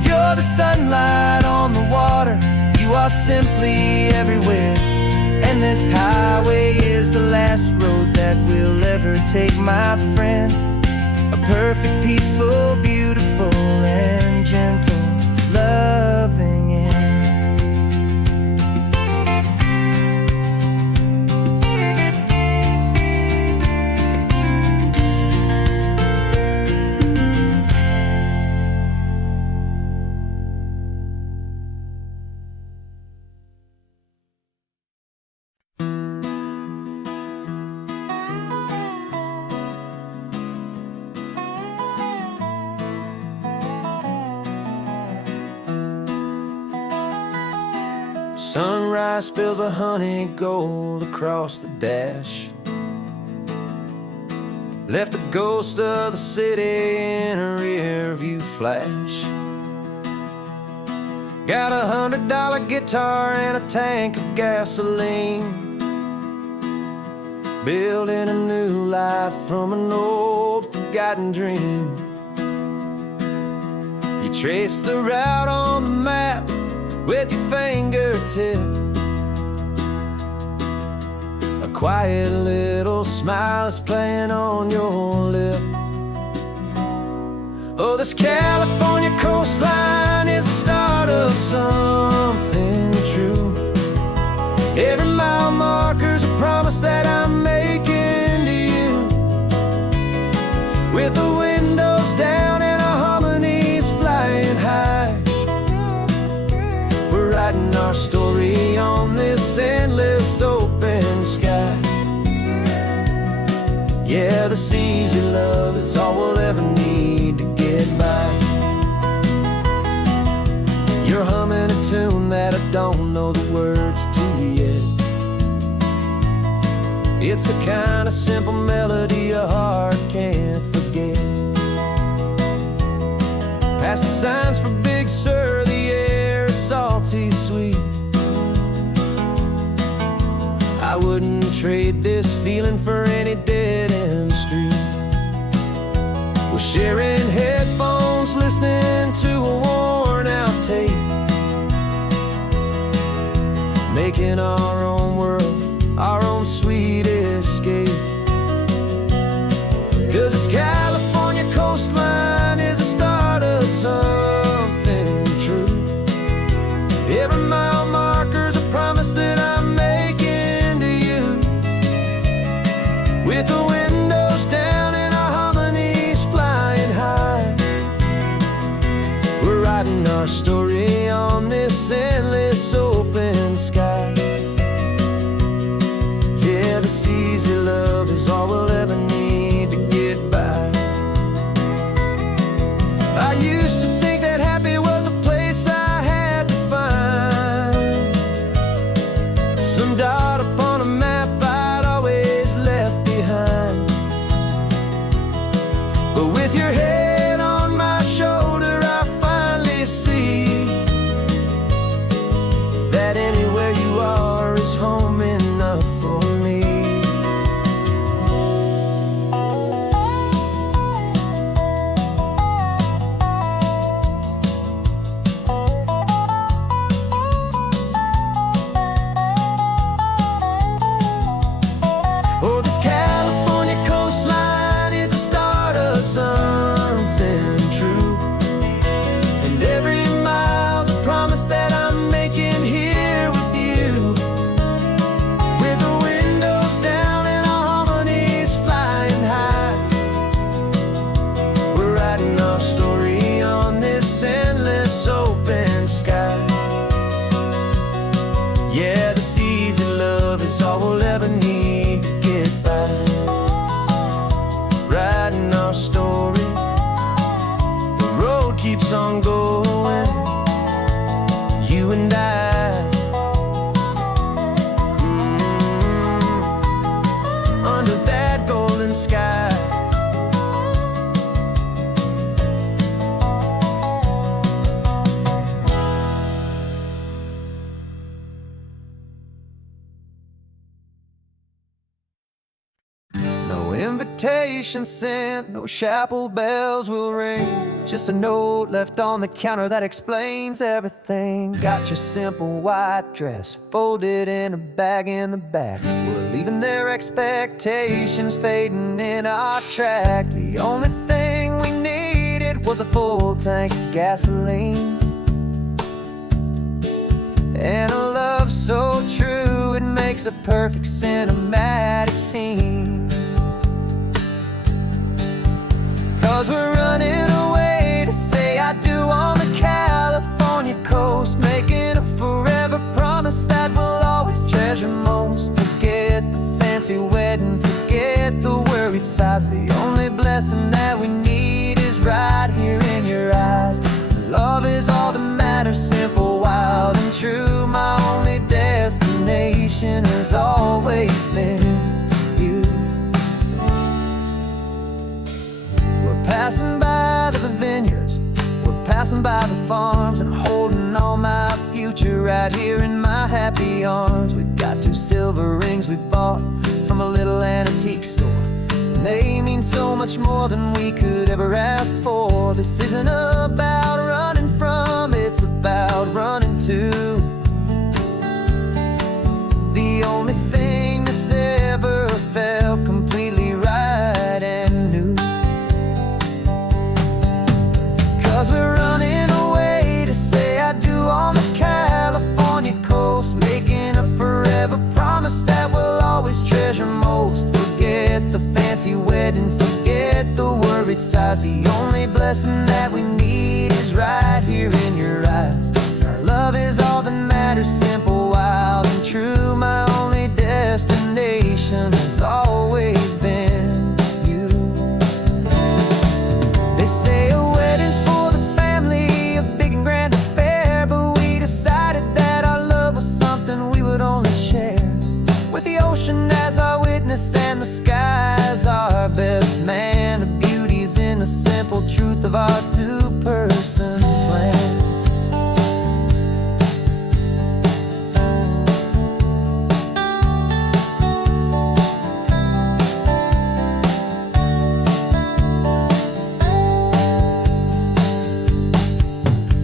You're the sunlight on the water, you are simply everywhere. And this highway is the last road that we'll ever take, my friend. A perfect, peaceful, beautiful, and gentle, loving end. Sunrise spills a honey gold across the dash, left the ghost of the city in a rear view flash. Got a $100 guitar and a tank of gasoline, building a new life from an old forgotten dream. You trace the route on the map with your fingertip, a quiet little smile is playing on your lip. Oh, this California coastline is the start of something true. Every mile marker's a promise that I'm making to you. With the windows down and our harmonies flying high, writing our story on this endless open sky. Yeah, this easy love is all we'll ever need to get by. You're humming a tune that I don't know the words to yet. It's the kind of simple melody your heart can't forget. Past the signs for Big Sur, the air is salty sweet. I wouldn't trade this feeling for any dead-end street. We're sharing headphones, listening to a worn-out tape, making our own world, our own sweet escape. 'Cause this California coastline is the start of something true. Every mile marker's a promise that I'm making to you. With the windows down and our harmonies flying high, we're writing our story on this endless open sky. Yeah, this easy love is all we'll ever need to get by. I used to think that happy was a place I had to find, some dot upon a map I'd always left behind. But with your head on my shoulder, I finally see that anywhere you are, keeps on going, you and I, under that golden sky. No invitation sent, no chapel bells will ring, just a note left on the counter that explains everything. Got your simple white dress folded in a bag in the back. We're leaving their expectations fading in our track. The only thing we needed was a full tank of gasoline, and a love so true it makes a perfect cinematic scene. 'Cause we're running away to say I do on the California coast, making a forever promise that we'll always treasure most. Forget the fancy wedding, forget the worried sighs. The only blessing that we need is right here in your eyes. Love is all that matters, simple, wild, and true. My only destination has always been you. We're passing by the vineyards, we're passing by the farms, and holding all my future right here in my happy arms. We've got 2 silver rings we bought from a little antique store, and they mean so much more than we could ever ask for. This isn't about running from, it's about running to the only thing that's ever felt completely right and new. 'Cause we're running away to say I do on the California coast, making a forever promise that we'll always treasure most. Forget the fancy wedding, forget the worried sighs. The only blessing that we need is right here in your eyes. Our love is all that matters, simple, wild, and true. My only destination has always been you. They say a wedding's for the family, a big and grand affair, but we decided that our love was something we would only share with the ocean as our witness and the sky as our best man. The beauty's in the simple truth of our 2-person plan.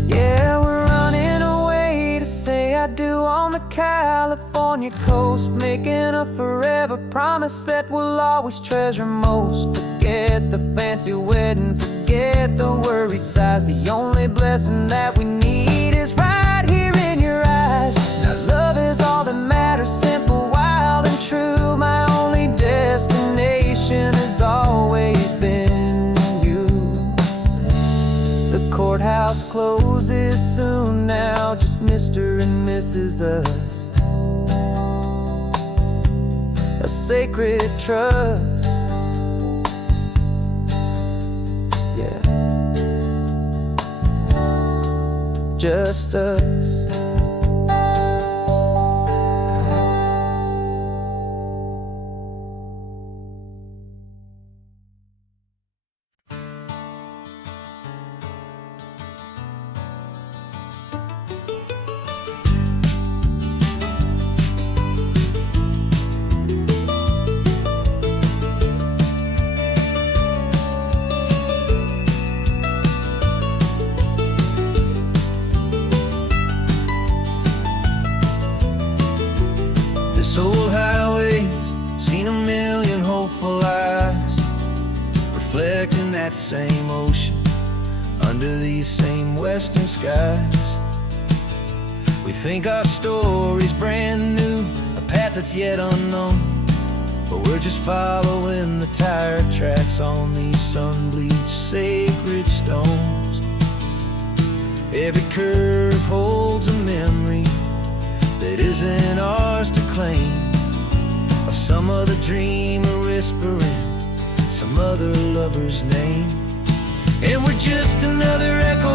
Yeah, we're running away to say I do on the California coast, making a forever promise that we'll always treasure most. Forget the fancy wedding, forget the worried sighs. The only blessing that we need is right here in your eyes. Now love is all that matters, simple, wild, and true. My only destination has always been you. The courthouse closes soon now, just Mr. and Mrs. Us. A sacred trust, yeah, just us. This old highway's seen a million hopeful eyes, reflecting that same ocean under these same western skies. We think our story's brand new, a path that's yet unknown, but we're just following the tire tracks on these sun-bleached sacred stones. Every curve holds a memory that isn't ours to claim, of some other dreamer whispering some other lover's name. And we're just another echo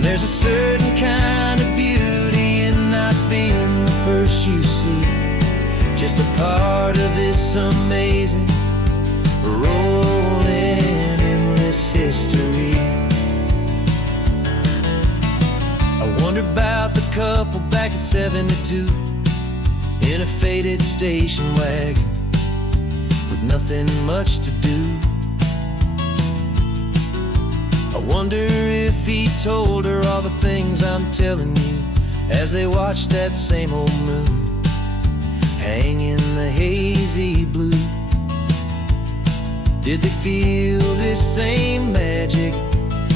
And there's a certain kind of beauty in not being the first you see, just a part of this amazing rolling endless history. I wonder about the couple back in '72 in a faded station wagon with nothing much to do. I wonder if he told her all the things I'm telling you as they watched that same old moon hang in the hazy blue. Did they feel this same magic,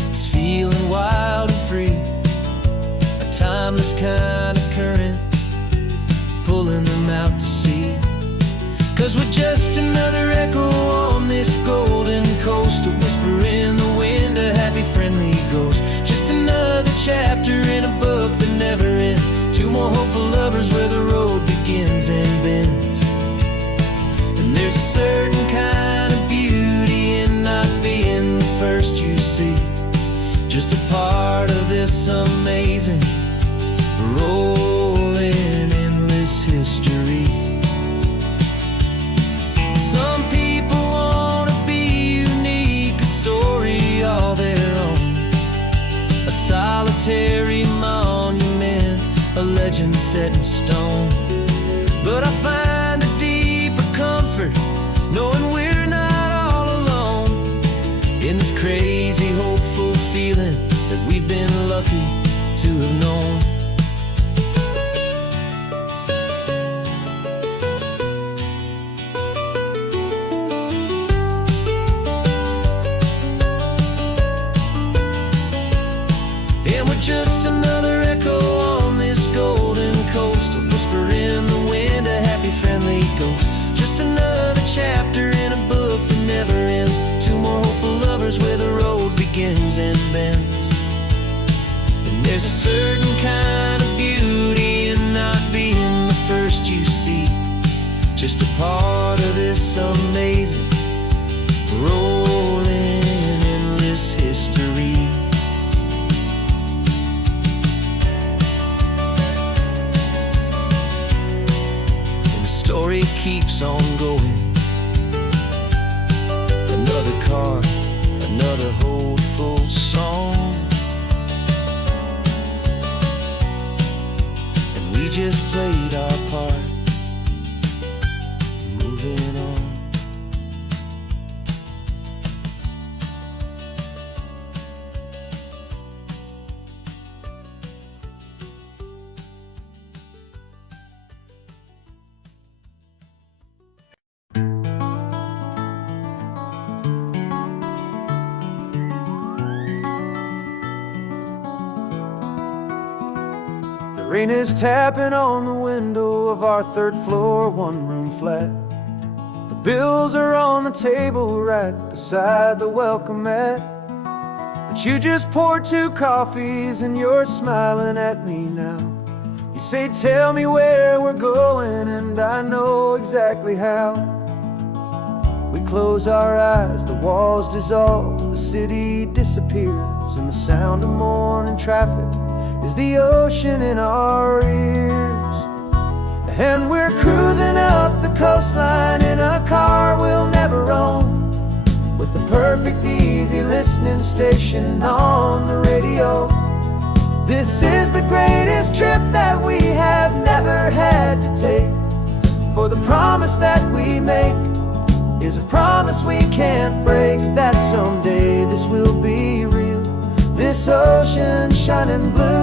this feeling wild and free, a timeless kind of current pulling them out to sea? 'Cause we're just another echo on this golden coast, a whisper in the wind, a happy friendly ghost, just another chapter in a book that never ends, two more hopeful lovers where the road begins and bends. And there's a certain kind of beauty in not being the first you see, just a part of this amazing rolling endless history. Some people want to be unique, a story all their own, a solitary monument, a legend set in stone. But I find a deeper comfort knowing we're not all alone in this crazy hopeful feeling that we've been lucky to have known. And we're just another echo on this golden coast, a whisper in the wind, a happy friendly ghost, just another chapter in a book that never ends, two more hopeful lovers where the road begins and bends. And there's a certain kind of beauty in not being the first you see, just a part of this amazing rolling endless history. Story keeps on going. Another card, another hopeful song, and we just played our part, moving on. Rain is tapping on the window of our third floor, one-room flat. The bills are on the table right beside the welcome mat. But you just poured 2 coffees and you're smiling at me now. You say, tell me where we're going, and I know exactly how. We close our eyes, the walls dissolve, the city disappears, and the sound of morning traffic is the ocean in our ears. And we're cruising up the coastline in a car we'll never own, with the perfect easy listening station on the radio. This is the greatest trip that we have never had to take, for the promise that we make is a promise we can't break, that someday this will be real, this ocean shining blue.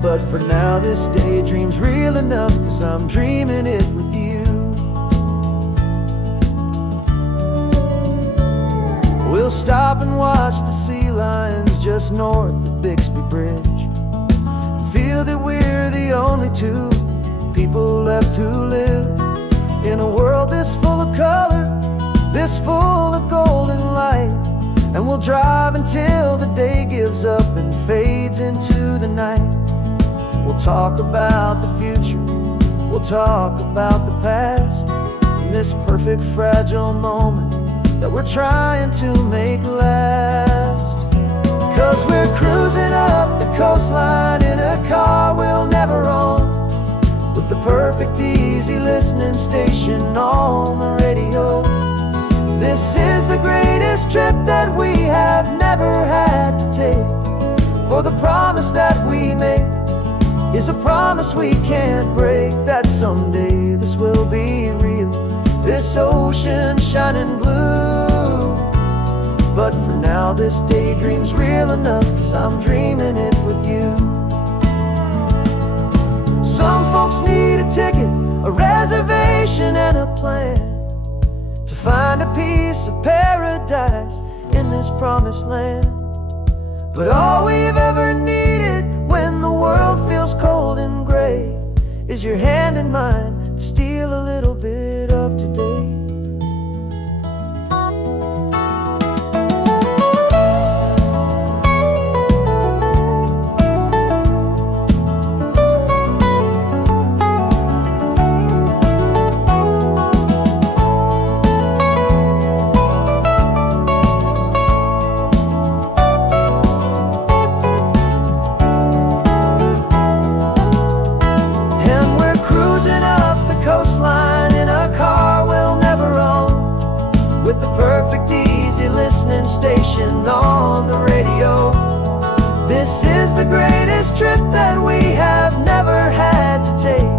But for now this daydream's real enough, 'cause I'm dreaming it with you. We'll stop and watch the sea lions just north of Bixby Bridge, and feel that we're the only 2 people left who live in a world this full of color, this full of golden light. And we'll drive until the day gives up and fades into the night. We'll talk about the future, we'll talk about the past, in this perfect fragile moment that we're trying to make last. 'Cause we're cruising up the coastline in a car we'll never own, with the perfect easy listening station on the radio. This is the greatest trip that we have never had to take, for the promise that we make is a promise we can't break, that someday this will be real, this ocean shining blue. But for now this daydream's real enough, 'cause I'm dreaming it with you. Some folks need a ticket, a reservation and a plan to find a piece of paradise in this promised land. But all we've ever needed when the world feels cold and gray is your hand in mine to steal a little bit of today. Station on the radio. This is the greatest trip that we have never had to take,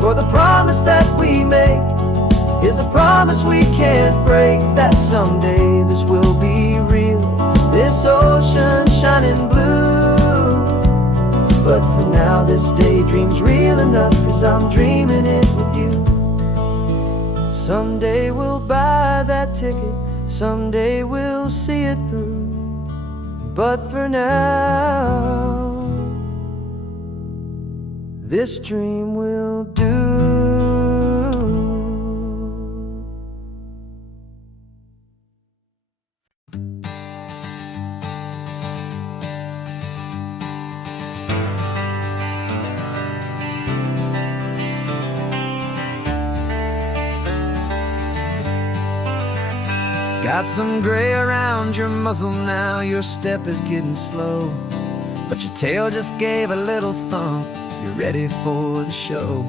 for the promise that we make is a promise we can't break, that someday this will be real, this ocean shining blue. But for now this daydream's real enough, 'cause I'm dreaming it with you. Someday we'll buy that ticket, someday we'll see it through, but for now this dream will do. Got some gray around your muzzle now, your step is getting slow, but your tail just gave a little thump, you're ready for the show.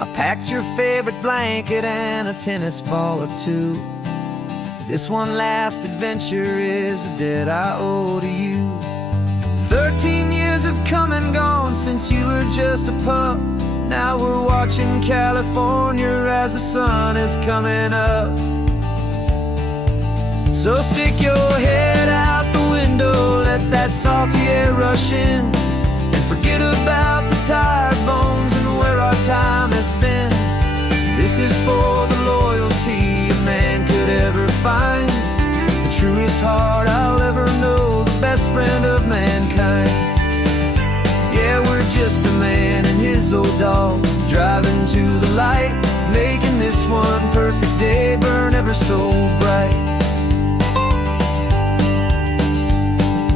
I packed your favorite blanket and a tennis ball or two. This one last adventure is a debt I owe to you. 13 years have come and gone since you were just a pup. Now we're watching California as the sun is coming up. So stick your head out the window, let that salty air rush in, and forget about the tired bones and where our time has been. This is for the loyalty a man could ever find, the truest heart I'll ever know, the best friend of mankind. Yeah, we're just a man and his old dog, driving to the light, making this one perfect day burn ever so bright.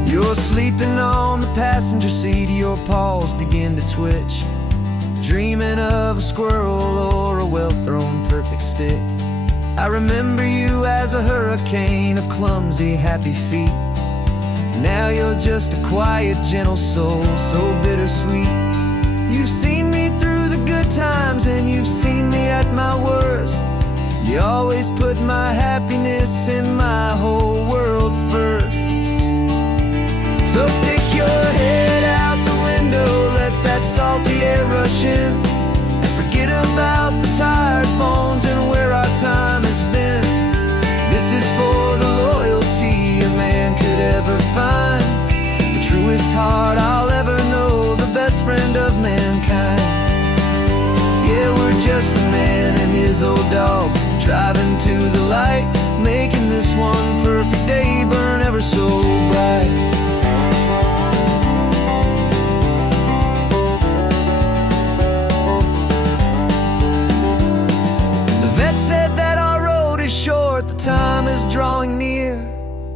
You're sleeping on the passenger seat, your paws begin to twitch, dreaming of a squirrel or a well-thrown perfect stick. I remember you as a hurricane of clumsy, happy feet. Now you're just a quiet, gentle soul, so bittersweet. You've seen me through the good times and you've seen me at my worst. You always put my happiness in my whole world first. So stick your head out the window, let that salty air rush in, and forget about the tired bones and where our time has been. This is for the loyalty a man could ever find, the truest heart I'll ever know, the best friend of mankind. Yeah, we're just a man and his old dog, driving to the light, making this one perfect day burn ever so bright. Said that our road is short, the time is drawing near,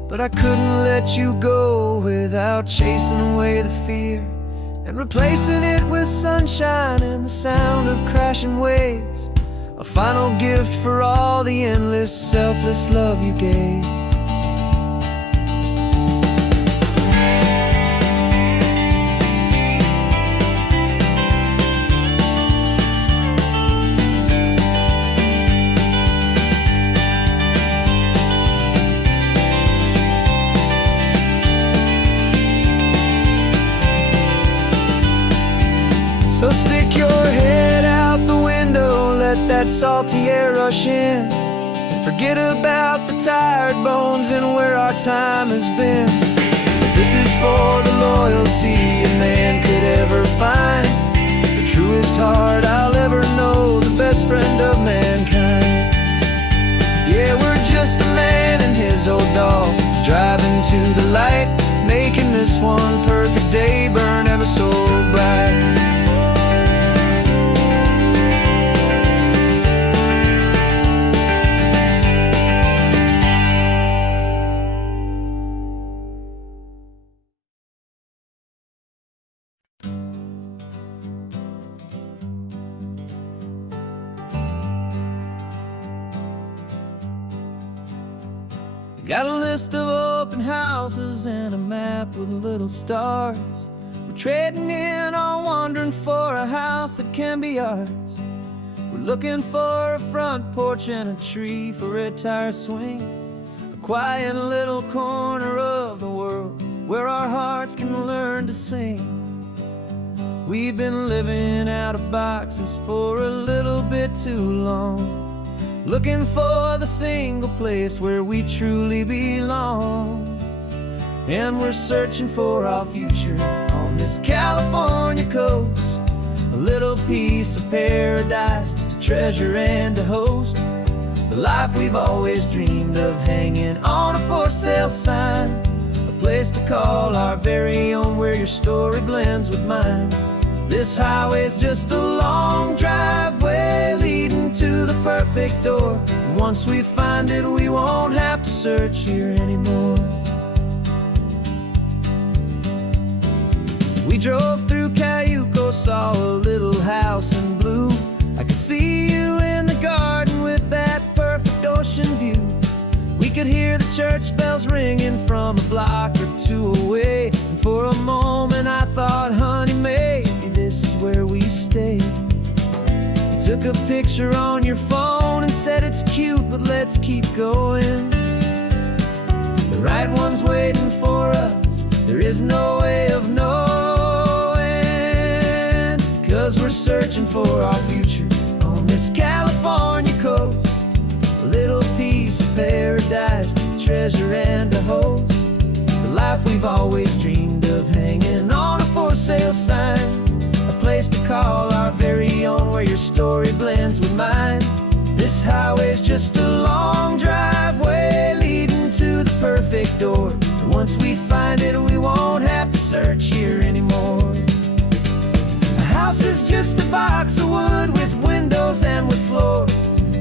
but I couldn't let you go without chasing away the fear and replacing it with sunshine and the sound of crashing waves, a final gift for all the endless, selfless love you gave. So stick your head out the window, let that salty air rush in, and forget about the tired bones and where our time has been. This is for the loyalty a man could ever find, the truest heart I'll ever know, the best friend of mankind. Yeah, we're just a man and his old dog, driving to the light, making this one perfect day burn ever so bright. Got a list of open houses and a map with little stars. We're trading in or wandering for a house that can be ours. We're looking for a front porch and a tree for a tire swing, a quiet little corner of the world where our hearts can learn to sing. We've been living out of boxes for a little bit too long, looking for the single place where we truly belong. And we're searching for our future on this California coast, a little piece of paradise to treasure and to host, the life we've always dreamed of hanging on a for sale sign, a place to call our very own where your story blends with mine. This highway's just a long driveway leading to the perfect door, and once we find it we won't have to search here anymore. We drove through Cayuco, saw a little house in blue. I could see you in the garden with that perfect ocean view. We could hear the church bells ringing from a block or two away, and for a moment I thought, honey, maybe this is where we stay. You took a picture on your phone and said it's cute, but let's keep going. The right one's waiting for us, there is no way of knowing, 'cause we're searching for our future on this California coast, a little piece of paradise to treasure and to host, the life we've always dreamed of hanging on a for sale sign, a place to call our very own where your story blends with mine. This highway's just a long driveway leading to the perfect door, and once we find it we won't have to search here anymore. A house is just a box of wood with windows and with floors,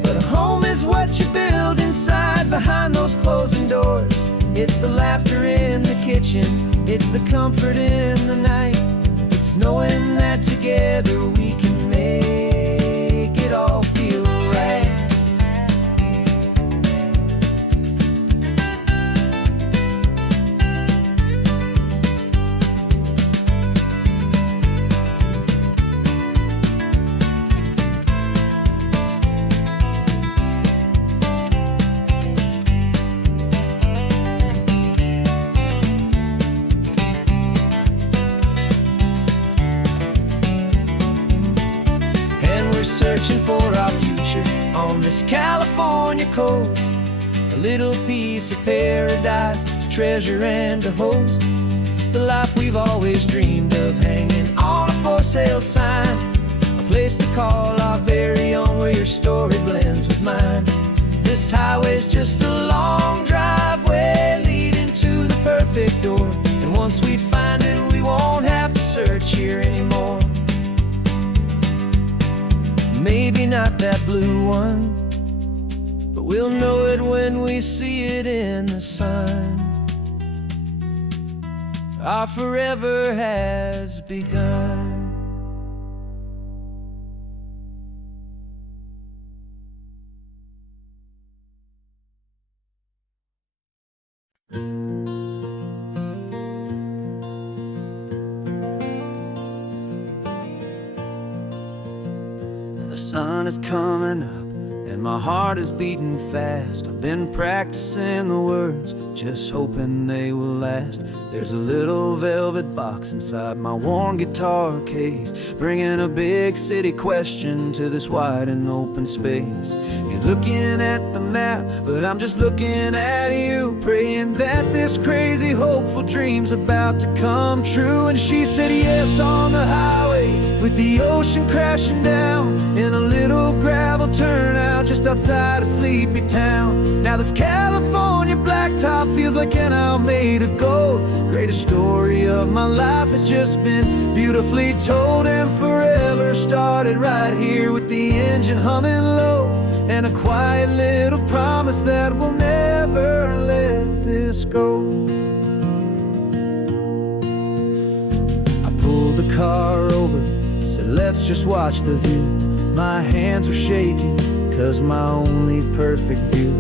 but a home is what you build inside behind those closing doors. It's the laughter in the kitchen, it's the comfort in the night, it's knowing that together we can make it all feel right. Searching for our future on this California coast, a little piece of paradise to treasure and to host, the life we've always dreamed of hanging on a for sale sign, a place to call our very own where your story blends with mine. This highway's just a long driveway leading to the perfect door, and once we find it we won't have to search here anymore. Maybe not that blue one, but we'll know it when we see it in the sun. Our forever has begun. The sun is coming up and my heart is beating fast. I've been practicing the words just hoping they will last. There's a little velvet box inside my worn guitar case, bringing a big city question to this wide and open space. You're looking at the map, but I'm just looking at you, praying that this crazy hopeful dream's about to come true. And she said yes on the highway, with the ocean crashing down, in a little gravel turnout just outside of sleepy town. Now this California blacktop feels like an isle made of gold. Greatest story of my life has just been beautifully told, and forever started right here with the engine humming low, and a quiet little promise that we'll never let this go. I pulled the car over, said let's just watch the view. My hands were shaking, cause my only perfect view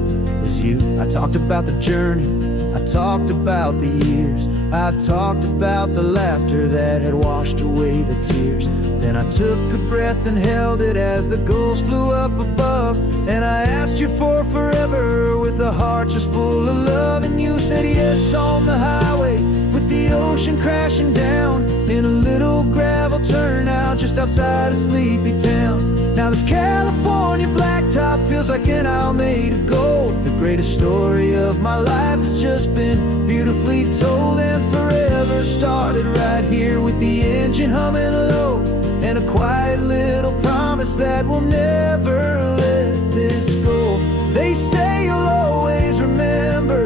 was you. I talked about the journey, I talked about the years, I talked about the laughter that had washed away the tears. Then I took a breath and held it as the gulls flew up above, and I asked you for forever with a heart just full of love. And you said yes on the highway, with the ocean crashing down, in a little gravel turnout just outside of sleepy town. Now this California blacktop feels like an isle made of gold. The greatest story of my life has just been beautifully told, and forever started right here with the engine humming low, and a quiet little promise that we'll never let this go. They say you'll always remember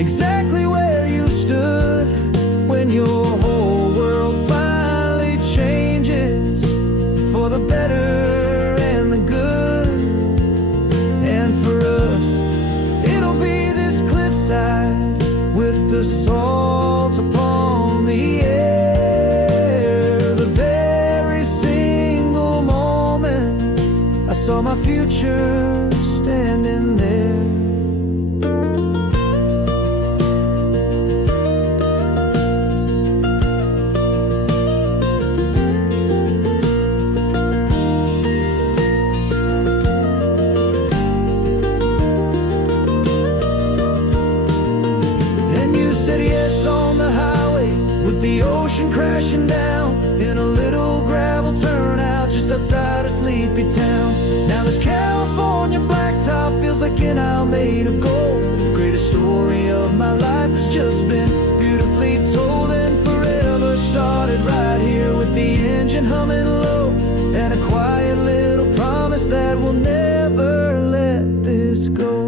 exactly where you stood when your whole world finally changes for the better and the good. And for us, it'll be this cliffside with the salt upon the air. The very single moment I saw my future standing there. Crashing down in a little gravel turnout just outside of sleepy town. Now this California blacktop feels like an isle made of gold. The greatest story of my life has just been beautifully told, and forever started right here with the engine humming low, and a quiet little promise that we'll never let this go.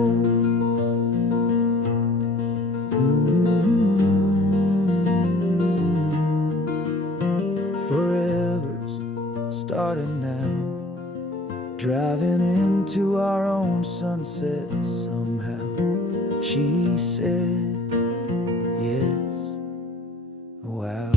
Starting now, driving into our own sunset somehow. She said yes, wow.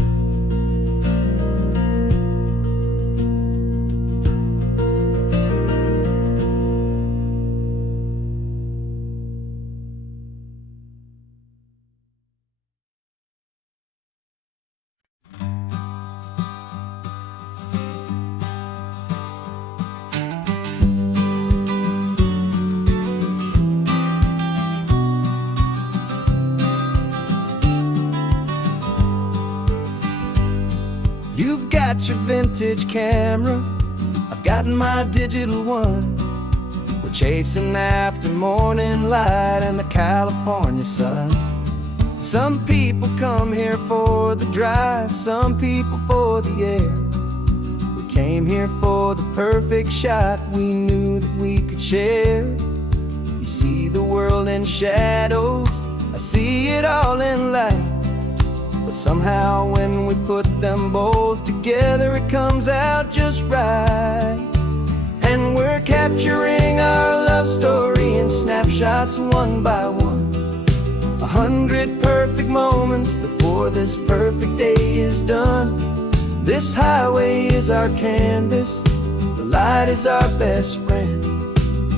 You've got your vintage camera, I've got my digital one. We're chasing after morning light and the California sun. Some people come here for the drive, some people for the air. We came here for the perfect shot we knew that we could share. You see the world in shadows, I see it all in light. But somehow when we put them both together, it comes out just right. And we're capturing our love story in snapshots one by one. 100 perfect moments before this perfect day is done. This highway is our canvas, the light is our best friend,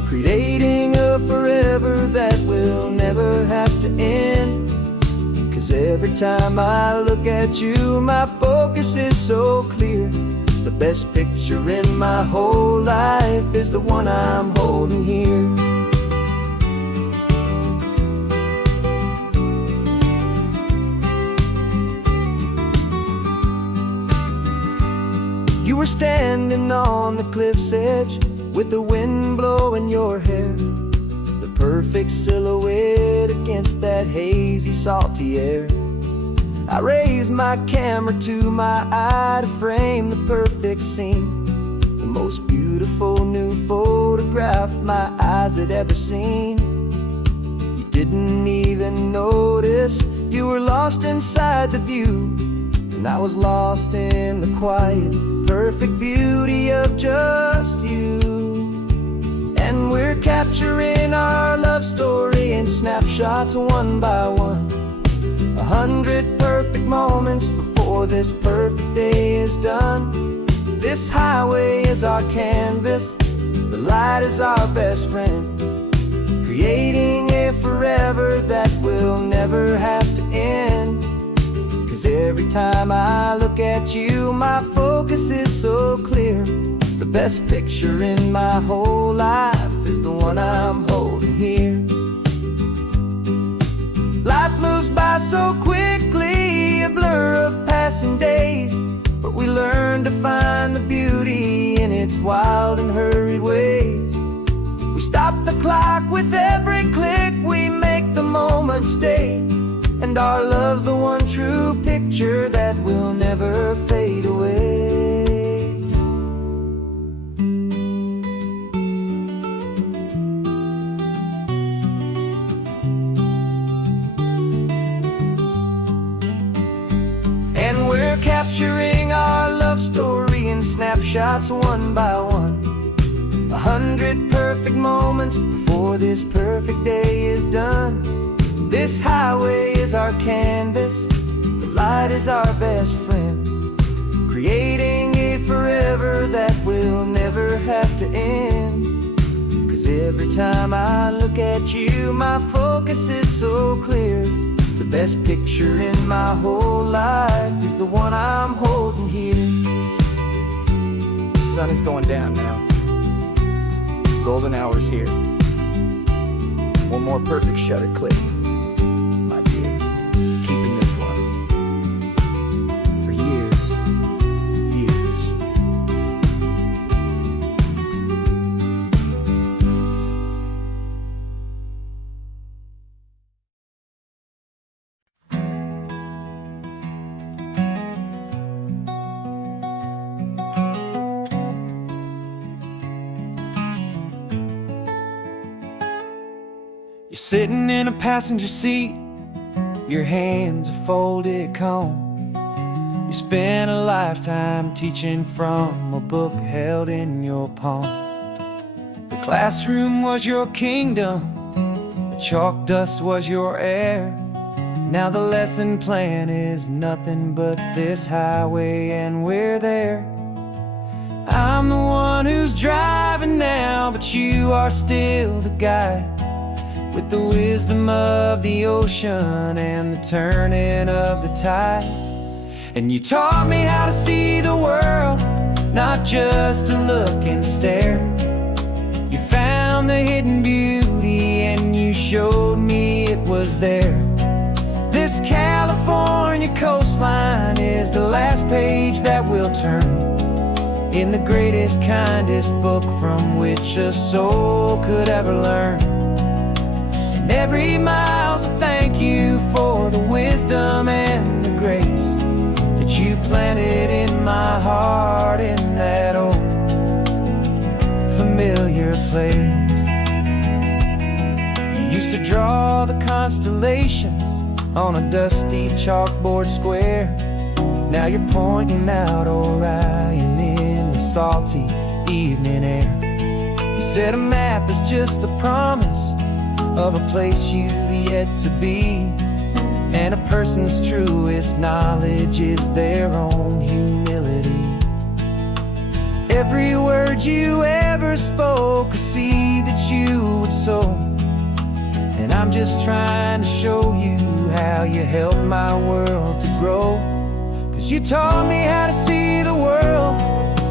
creating a forever that will never have to end. 'Cause every time I look at you, my focus is so clear. The best picture in my whole life is the one I'm holding here. You were standing on the cliff's edge with the wind blowing your hair, the perfect silhouette against that hazy, salty air. I raised my camera to my eye to frame the perfect scene, the most beautiful new photograph my eyes had ever seen. You didn't even notice you were lost inside the view, and I was lost in the quiet, perfect beauty of just you. And we're capturing our love story in snapshots one by one, 100 perfect moments before this perfect day is done. This highway is our canvas, the light is our best friend, creating a forever that will never have to end. 'Cause every time I look at you, my focus is so clear. The best picture in my whole life is the one I'm holding here. Life moves by so quickly, a blur of passing days, but we learn to find the beauty in its wild and hurried ways. We stop the clock with every click, we make the moment stay, and our love's the one true picture that will never fade away. And we're capturing our love story in snapshots one by one, 100 perfect moments before this perfect day is done. This highway is our canvas, the light is our best friend, creating a forever that will never have to end. 'Cause every time I look at you, my focus is so clear. The best picture in my whole life is the one I'm holding here. The sun is going down now. Golden hour's here. One more perfect shutter click, my dear. Keeping this one for years, years. You're sitting in a passenger seat, your hands are folded calm. You spent a lifetime teaching from a book held in your palm. The classroom was your kingdom, the chalk dust was your air. Now the lesson plan is nothing but this highway, and we're there. I'm the one who's driving now, but you are still the guide, with the wisdom of the ocean and the turning of the tide. And you taught me how to see the world, not just to look and stare. You found the hidden beauty and you showed me it was there. This California coastline is the last page that we'll turn in the greatest, kindest book from which a soul could ever learn. And every mile's a thank you for the wisdom and the grace that you planted in my heart in that old familiar place. You used to draw the constellations on a dusty chalkboard square. Now you're pointing out Orion in the salty evening air. You said a map is just a promise of a place you've yet to be, and a person's truest knowledge is their own humility. Every word you ever spoke, a seed that you would sow, and I'm just trying to show you how you helped my world to grow. 'Cause you taught me how to see the world,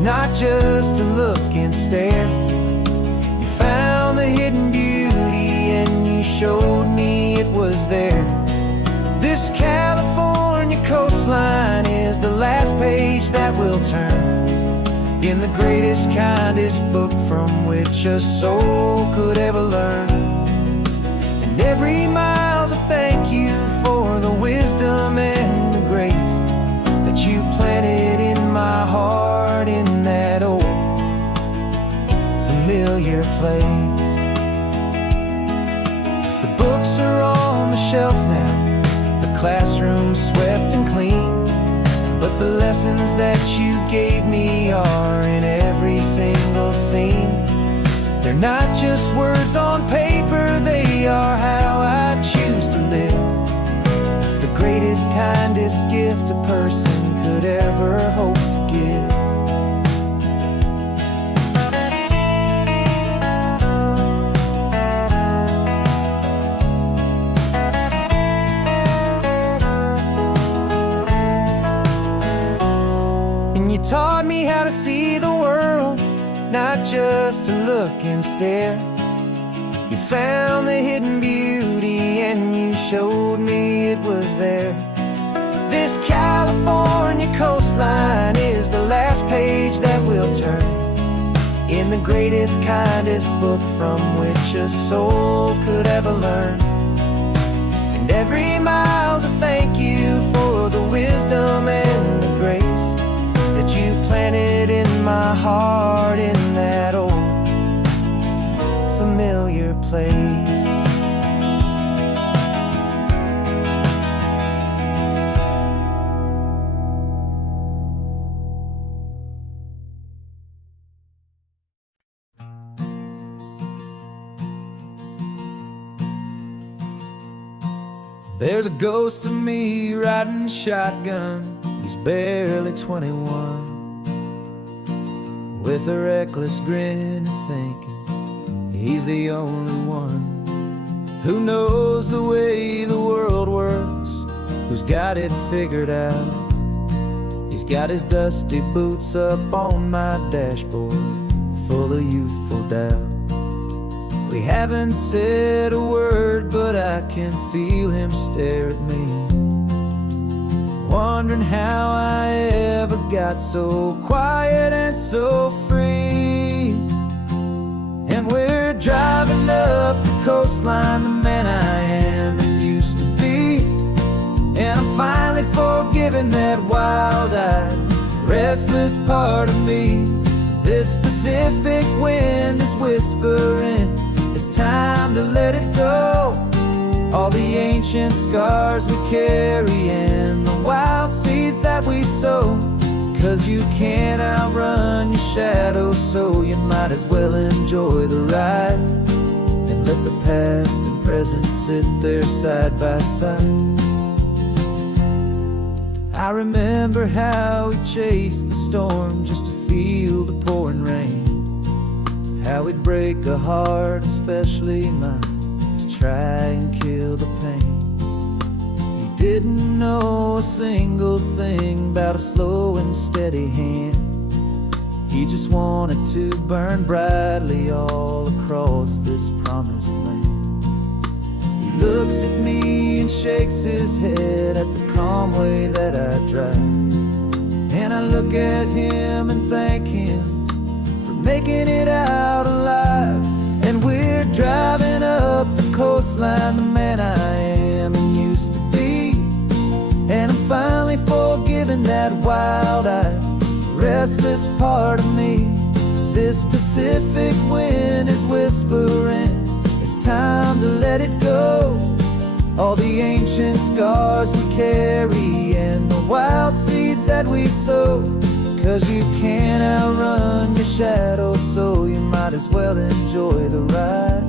not just to look and stare. You found the hidden beauty and you showed me it was there. This California coastline is the last page that we'll turn greatest, kindest book from which a soul could ever learn. And every mile's a thank you for the wisdom and the grace that you planted in my heart in that old familiar place. The books are on the shelf now, the classroom swept and clean, but the lessons that you gave me are in every single scene. They're not just words on paper, they are how I choose to live. The greatest, kindest gift a person could ever hope to give. And you taught me how to see the world, not just to look and stare. You found the hidden beauty and you showed me it was there. This California coastline is the last page that we'll turn in the greatest, kindest book from which a soul could ever learn. And every mile's a thank you for the wisdom and the grace that you planted in my heart in that old familiar place. There's a ghost of me riding shotgun. He's barely 21, with a reckless grin and thinking he's the only one who knows the way the world works, who's got it figured out. He's got his dusty boots up on my dashboard, full of youthful doubt. We haven't said a word, but I can feel him stare at me, wondering how I ever got so quiet and so free. And we're driving up the coastline, the man I am and used to be. And I'm finally forgiving that wild-eyed, restless part of me. This Pacific wind is whispering, it's time to let it go. All the ancient scars we carry and the wild seeds that we sow. 'Cause you can't outrun your shadow, so you might as well enjoy the ride and let the past and present sit there side by side. I remember how we chased the storm just to feel the pouring rain, how we'd break a heart, especially mine, to try and kill the pain. He didn't know a single thing about a slow and steady hand. He just wanted to burn brightly all across this promised land. He looks at me and shakes his head at the calm way that I drive, and I look at him and thank him for making it out alive. And we're driving up the coastline, the man I am and used to be. And I'm finally forgiving that wild-eyed, restless part of me. This Pacific wind is whispering, it's time to let it go. All the ancient scars we carry and the wild seeds that we sow. 'Cause you can't outrun your shadow, so you might as well enjoy the ride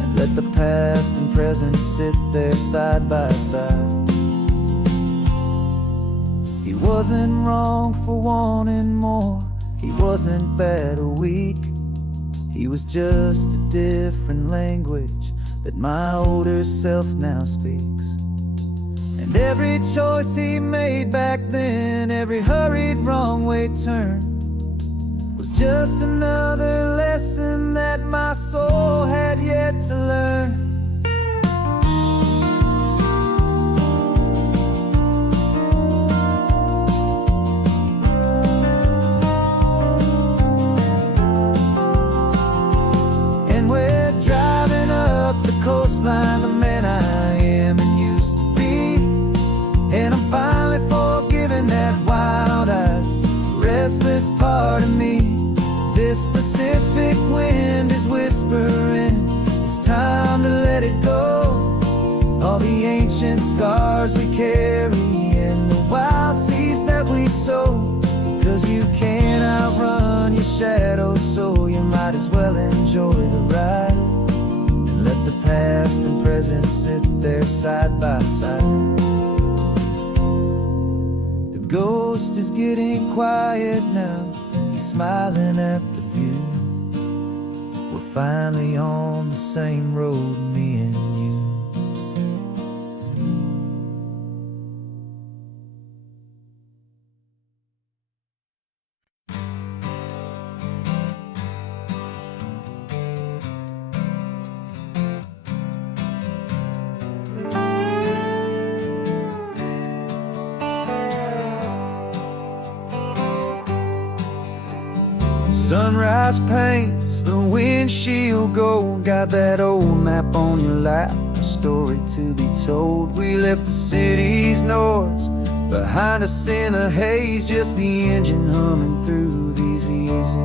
and let the past and present sit there side by side. He wasn't wrong for wanting more, he wasn't bad or weak. He was just a different language that my older self now speaks. And every choice he made back then, every hurried wrong way turn, was just another lesson that my soul had yet to learn. soul, 'cause you can't outrun your shadow, so you might as well enjoy the ride and let the past and present sit there side by side. The ghost is getting quiet now, he's smiling at the view. We're finally on the same road, me and you. Sunrise paints the windshield gold. Got that old map on your lap, a story to be told. We left the city's noise behind us in the haze, just the engine humming through these easy,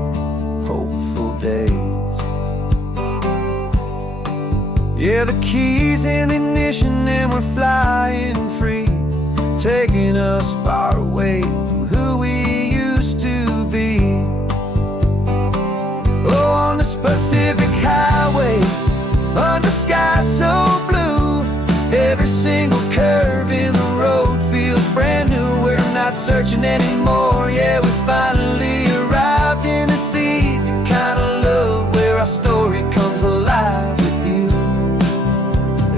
hopeful days. Yeah, the keys in the ignition and we're flying free, taking us far away from who we used to be. Oh, on this Pacific highway, under sky so blue, every single curve in the road feels brand new. We're not searching anymore, yeah, we finally arrived in this easy kind of love where our story comes alive with you.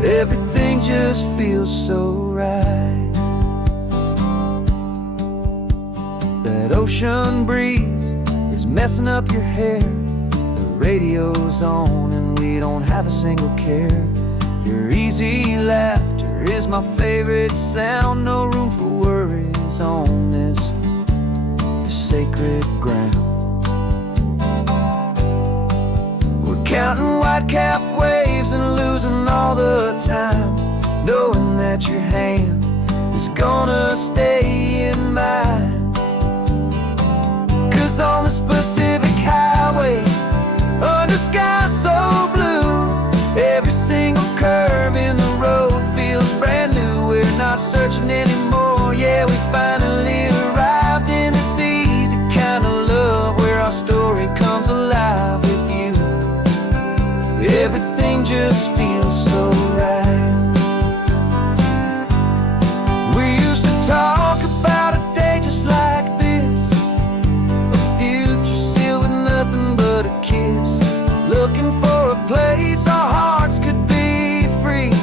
Everything just feels so right. That ocean breeze is messing up your hair, radio's on and we don't have a single care. Your easy laughter is my favorite sound. No room for worries on this sacred ground. We're counting white-capped waves and losing all the time, knowing that your hand is gonna stay in mine. 'Cause on this Pacific highway, under sky so blue, every single curve in the road feels brand new. We're not searching anymore, yeah, we finally arrived in this easy kind of love where our story comes alive with you. Everything just feels so right. We used to talk about a day just like this, a future sealed with nothing but a kiss, looking for a place our hearts could be free.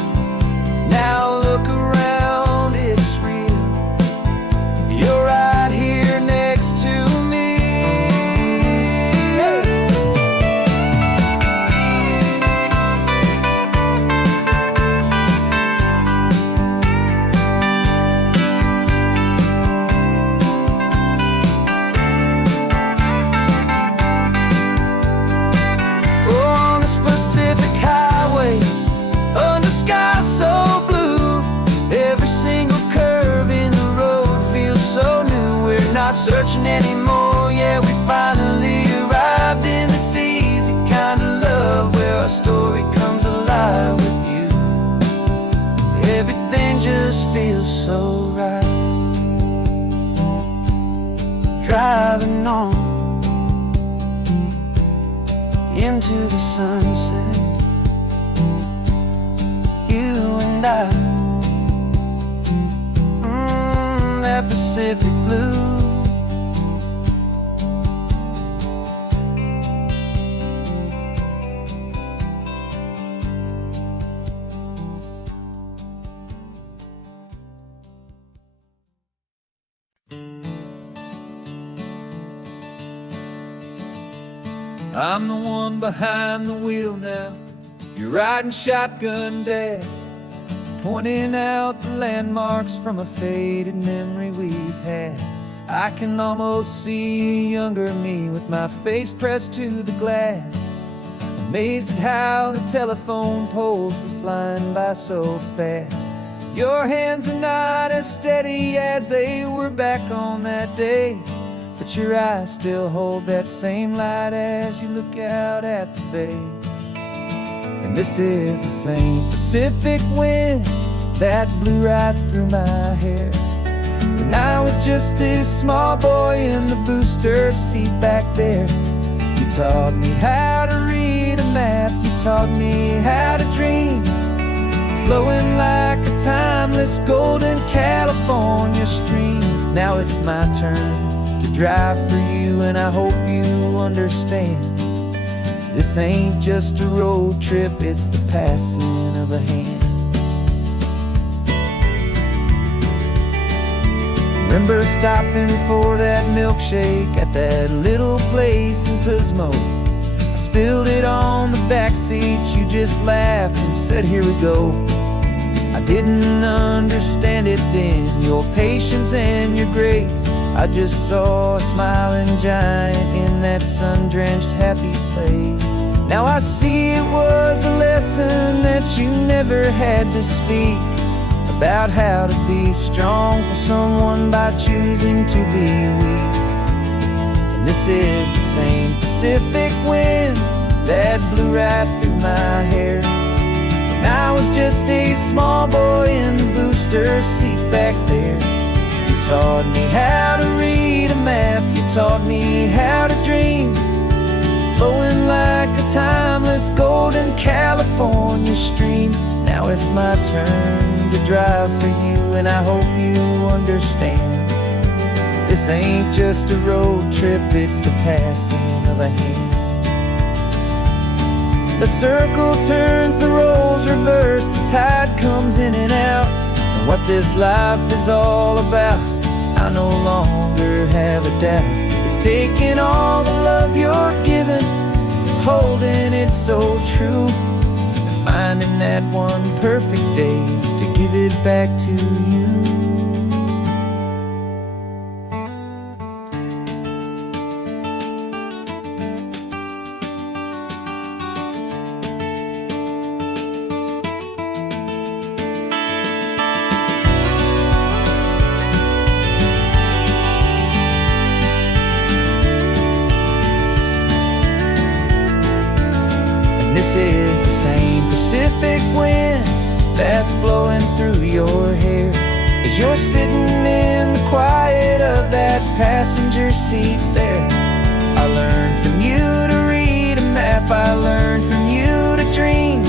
Now look around, it's real. You're right here next to me. Pacific highway, under sky so blue, every single curve in the road feels so new. We're not searching anymore, yeah, we finally arrived in this easy kind of love where our story comes alive with you. Everything just feels so right. Driving on into the sunset, you and I, that Pacific blue. I'm the one behind the wheel now, you're riding shotgun, Dad, pointing out the landmarks from a faded memory we've had. I can almost see a younger me with my face pressed to the glass, amazed at how the telephone poles were flying by so fast. Your hands are not as steady as they were back on that day, but your eyes still hold that same light as you look out at the bay. And this is the same Pacific wind that blew right through my hair, the When I was just a small boy in the booster seat back there, you taught me how to read a map, you taught me how to dream, flowing like a timeless golden California stream. Now it's my turn to drive for you, and I hope you understand. This ain't just a road trip, it's the passing of a hand. Remember stopping for that milkshake at that little place in Pismo. I spilled it on the back seat, you just laughed and said, here we go. I didn't understand it then, your patience and your grace. I just saw a smiling giant in that sun-drenched happy place. Now I see it was a lesson that you never had to speak, about how to be strong for someone by choosing to be weak. And this is the same Pacific wind that blew right through my hair when I was just a small boy in the booster seat back there. You taught me how to read a map, you taught me how to dream, flowing like a timeless golden California stream. Now it's my turn to drive for you, and I hope you understand. This ain't just a road trip, it's the passing of a hand. The circle turns, the roles reverse, the tide comes in and out. And what this life is all about, I no longer have a doubt. It's taking all the love you're giving, holding it so true, and finding that one perfect day to give it back to you. This is the same Pacific wind that's blowing through your hair as you're sitting in the quiet of that passenger seat there. I learned from you to read a map, I learned from you to dream,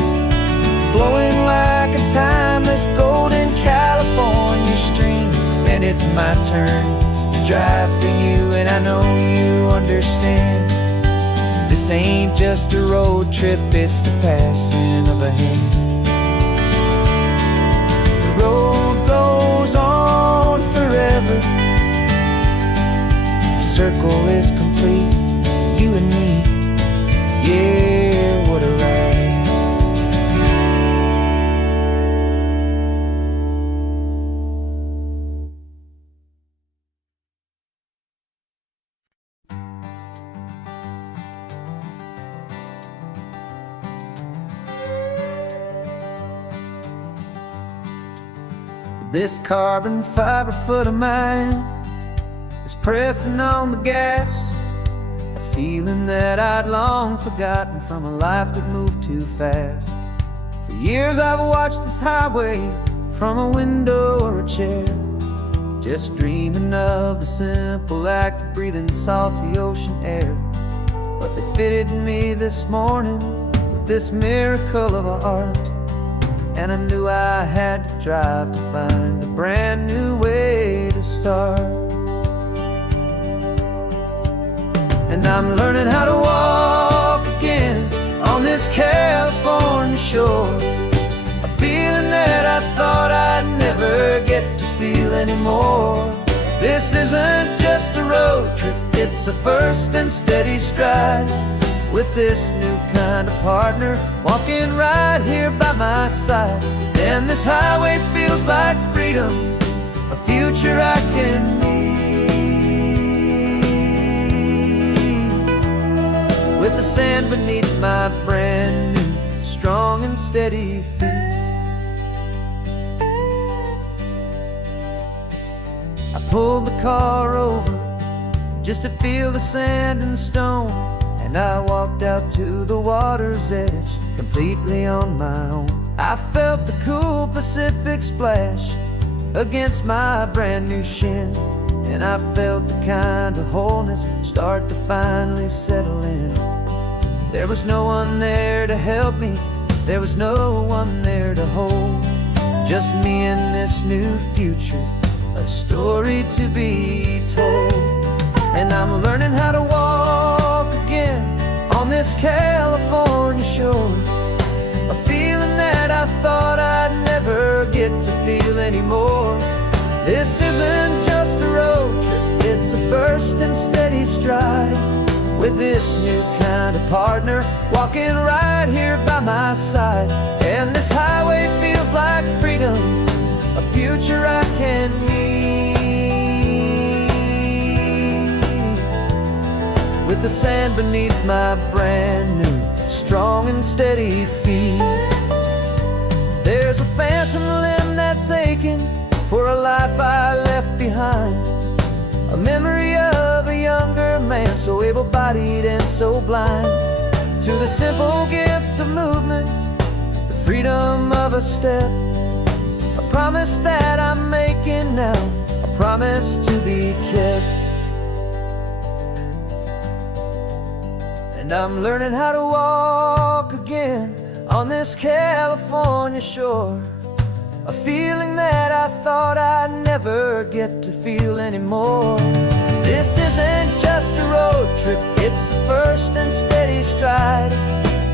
flowing like a timeless golden California stream. And it's my turn to drive for you, and I know you understand. This ain't just a road trip, it's the passing of a hand. The road goes on forever, the circle is complete, you and me, yeah, what a ride. This carbon fiber foot of mine is pressing on the gas, a feeling that I'd long forgotten from a life that moved too fast. For years I've watched this highway from a window or a chair, just dreaming of the simple act of breathing salty ocean air. But they fitted me this morning with this miracle of art, and I knew I had to drive to find a brand new way to start. And I'm learning how to walk again on this California shore, a feeling that I thought I'd never get to feel anymore. This isn't just a road trip, it's a first and steady stride, with this new kind of partner walking right here by my side. And this highway feels like freedom, a future I can need, with the sand beneath my brand new strong and steady feet. I pulled the car over just to feel the sand and stone, and I walked out to the water's edge completely on my own. I felt the cool Pacific splash against my brand new shin, and I felt the kind of wholeness start to finally settle in. There was no one there to help me, there was no one there to hold, just me and this new future, a story to be told. And I'm learning how to walk again on this California shore, a feeling that I thought I'd never get to feel anymore. This isn't just a road trip, it's a first and steady stride, with this new kind of partner walking right here by my side. And this highway feels like freedom, a future I can meet, with the sand beneath my brand new, strong and steady feet. There's a phantom limb that's aching for a life I left behind, a memory of a younger man, so able-bodied and so blind, to the simple gift of movement, the freedom of a step, a promise that I'm making now, a promise to be kept. And I'm learning how to walk again on this California shore, a feeling that I thought I'd never get to feel anymore. This isn't just a road trip, it's a first and steady stride,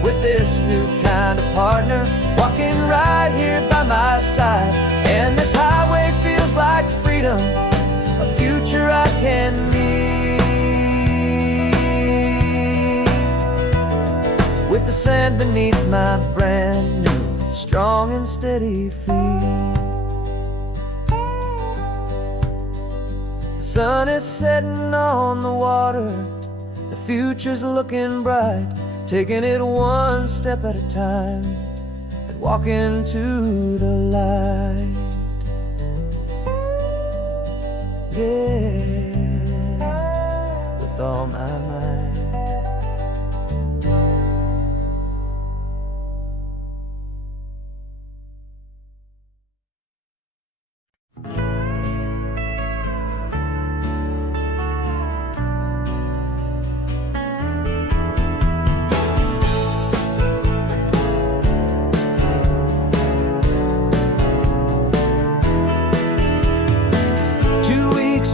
with this new kind of partner walking right here by my side. And this highway feels like freedom, a future I can meet, with the sand beneath my brand new, strong and steady feet. The sun is setting on the water, the future's looking bright, taking it one step at a time and walking to the light. Yeah, with all my might.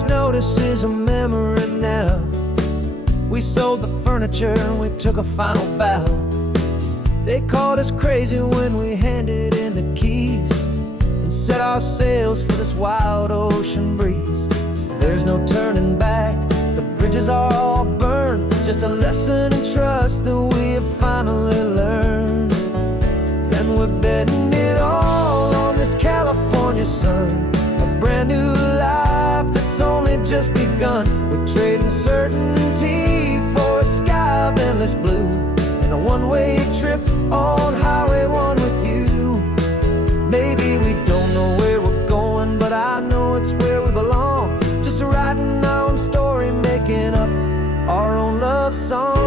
Notice is a memory now. We sold the furniture and we took a final bow. They called us crazy when we handed in the keys and set our sails for this wild ocean breeze. There's no turning back, the bridges are all burned, just a lesson in trust that we have finally learned. And we're betting it all on this California sun, a brand new life that's only just begun. We're trading certainty for a sky of endless blue, and a one-way trip on Highway 1 with you. Maybe we don't know where we're going, but I know it's where we belong, just writing our own story, making up our own love song.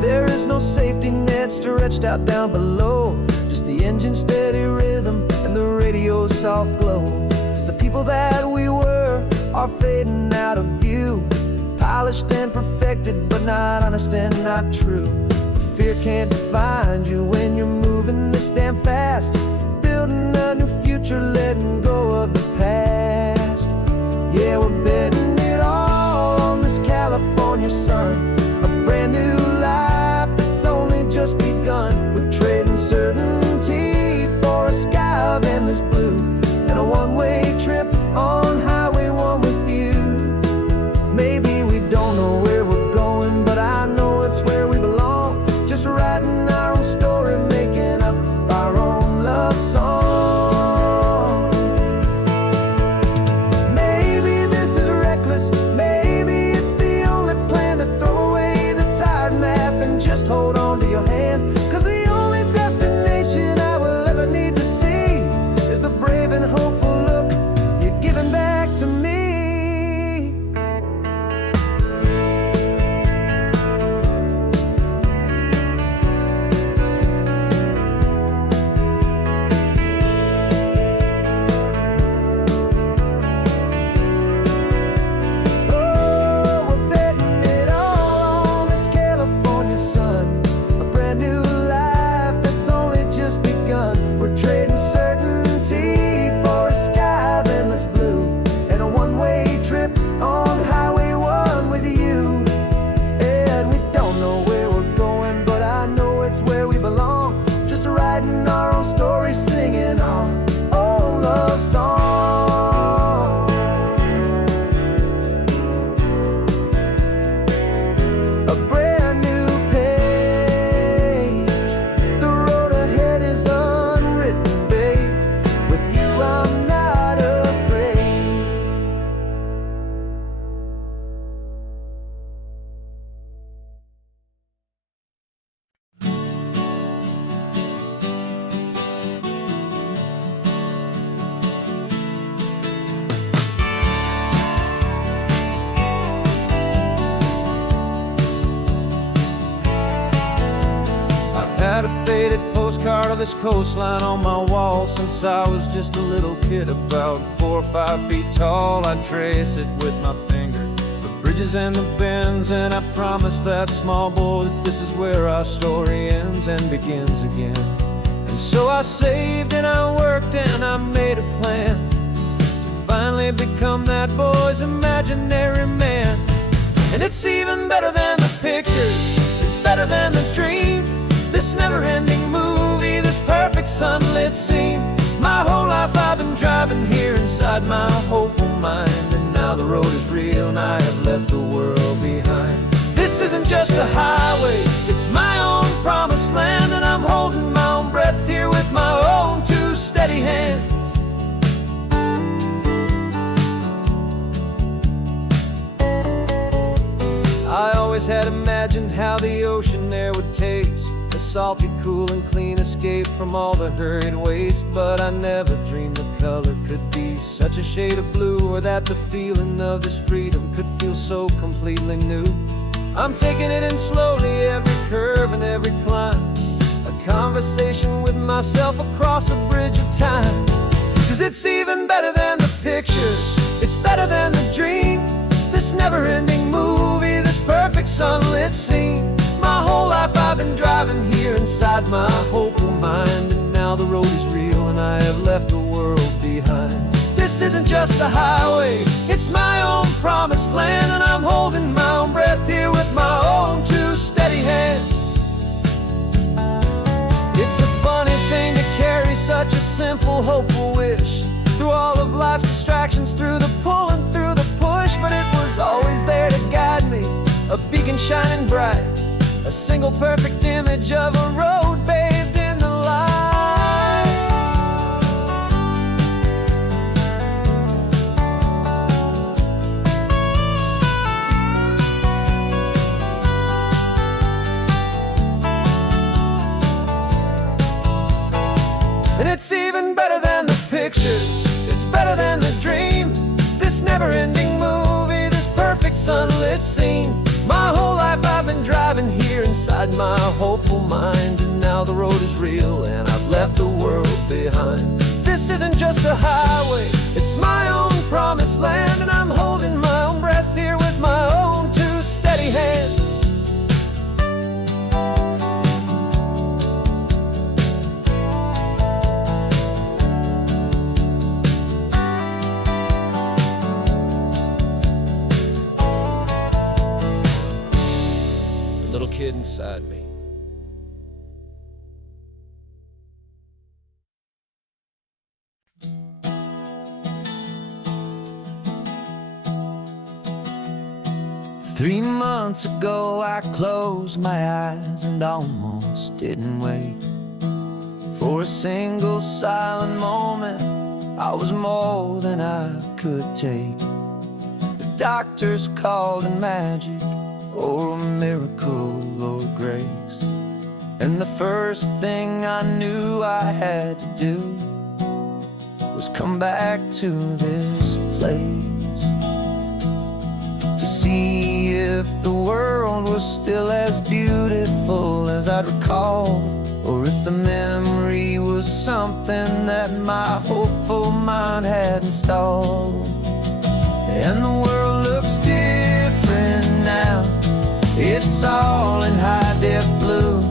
There is no safety net stretched out down below, just the engine's steady rhythm and the radio's soft glow. The people that we were are fading out of view, polished and perfected, but not honest and not true. Fear can't define you when you're moving this damn fast, building a new future, letting go of the past. Yeah, we're betting it all on this California sun, a brand new life that's only just begun. We're trading certainty for a sky of endless blue, and a one-way trip on Highway 1 with you. Maybe we don't know where we're going, but I know it's where we belong, just writing our own story, making our own story, singing our own love song. A brand new page, the road ahead is unwritten, babe. With you I'm not afraid. Had a faded postcard of this coastline on my wall since I was just a little kid, about 4 or 5 feet tall. I trace it with my finger, the bridges and the bends, and I promised that small boy that this is where our story ends and begins again. And so I saved and I worked and I made a plan to finally become that boy's imaginary man. And it's even better than the pictures, it's better than the dream. This never-ending movie, this perfect sunlit scene. My whole life I've been driving here inside my hopeful mind, and now the road is real and I have left the world behind. This isn't just a highway, it's my own promised land, and I'm holding my own breath here with my own 2 steady hands. I always had imagined how the ocean air would taste, a salty, cool and clean escape from all the hurried waste. But I never dreamed the color could be such a shade of blue, or that the feeling of this freedom could feel so completely new. I'm taking it in slowly, every curve and every climb, a conversation with myself across a bridge of time. 'Cause it's even better than the pictures, it's better than the dream. This never-ending movie, this perfect sunlit scene. My whole life I've been driving here inside my hopeful mind, and now the road is real and I have left the world behind. This isn't just a highway, it's my own promised land, and I'm holding my own breath here with my own 2 steady hands. It's a funny thing to carry such a simple, hopeful wish through all of life's distractions, through the pull and through the push. But it was always there to guide me, a beacon shining bright, a single perfect image of a road bathed in the light. And it's even better than the pictures, it's better than the dream. This never-ending movie, this perfect sunlit scene. My whole life I've been driving here inside my hopeful mind, and now the road is real and I've left the world behind. This isn't just a highway, it's my own promised land, and I'm holding my own breath here with my own 2 steady hands. Little kid inside me. Three months ago I closed my eyes and almost didn't wake. For a single silent moment, I was more than I could take. The doctors called it magic, or a miracle, or grace. And the first thing I knew I had to do was come back to this place, to see if the world was still as beautiful as I'd recall, or if the memory was something that my hopeful mind had installed. And the world looks different now, it's all in high-def blue.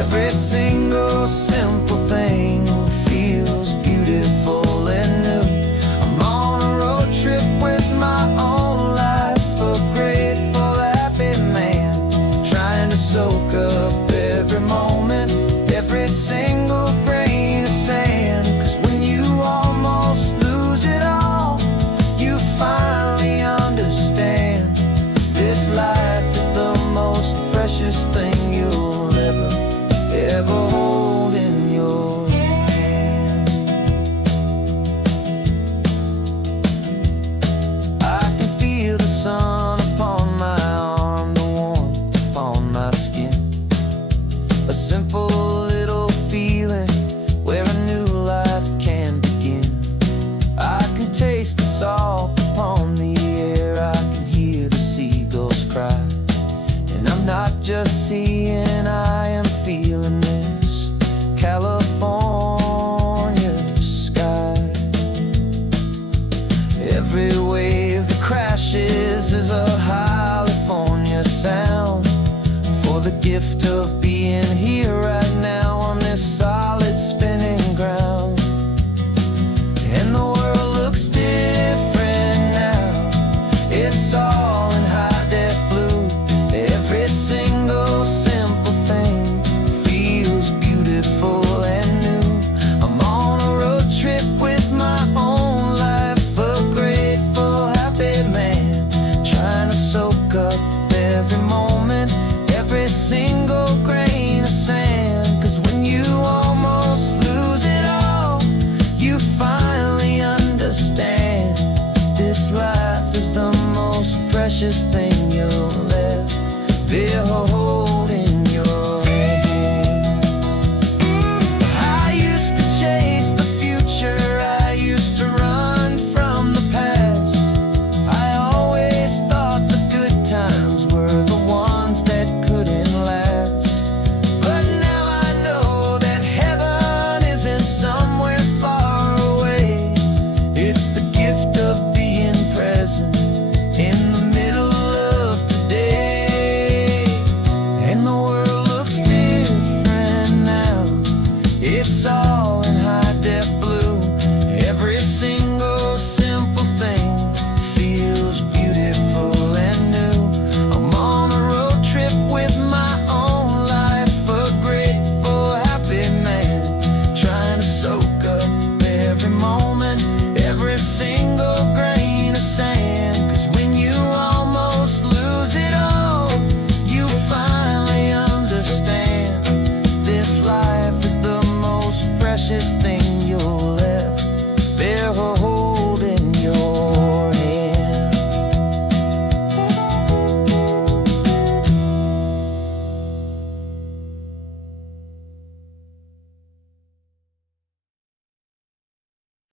Every single simple thing feels beautiful and new. I'm on a road trip with my own life, a grateful, happy man, trying to soak up every moment, every single grain gift of being here right now on this solid spinning ground. And the world looks different now. It's all in high def blue. Every single simple thing feels beautiful and new. I'm on a road trip with my own life, a grateful, happy man, trying to soak up every moment, every single grain of sand. 'Cause when you almost lose it all, you finally understand this life is the most precious thing you'll ever hold in your hand. I used to chase the future, I used to run from the past. I always thought the good times were the ones that couldn't last. But now I know that heaven isn't somewhere far away. It's the gift of being present in the middle of today. And the world looks different now. It's all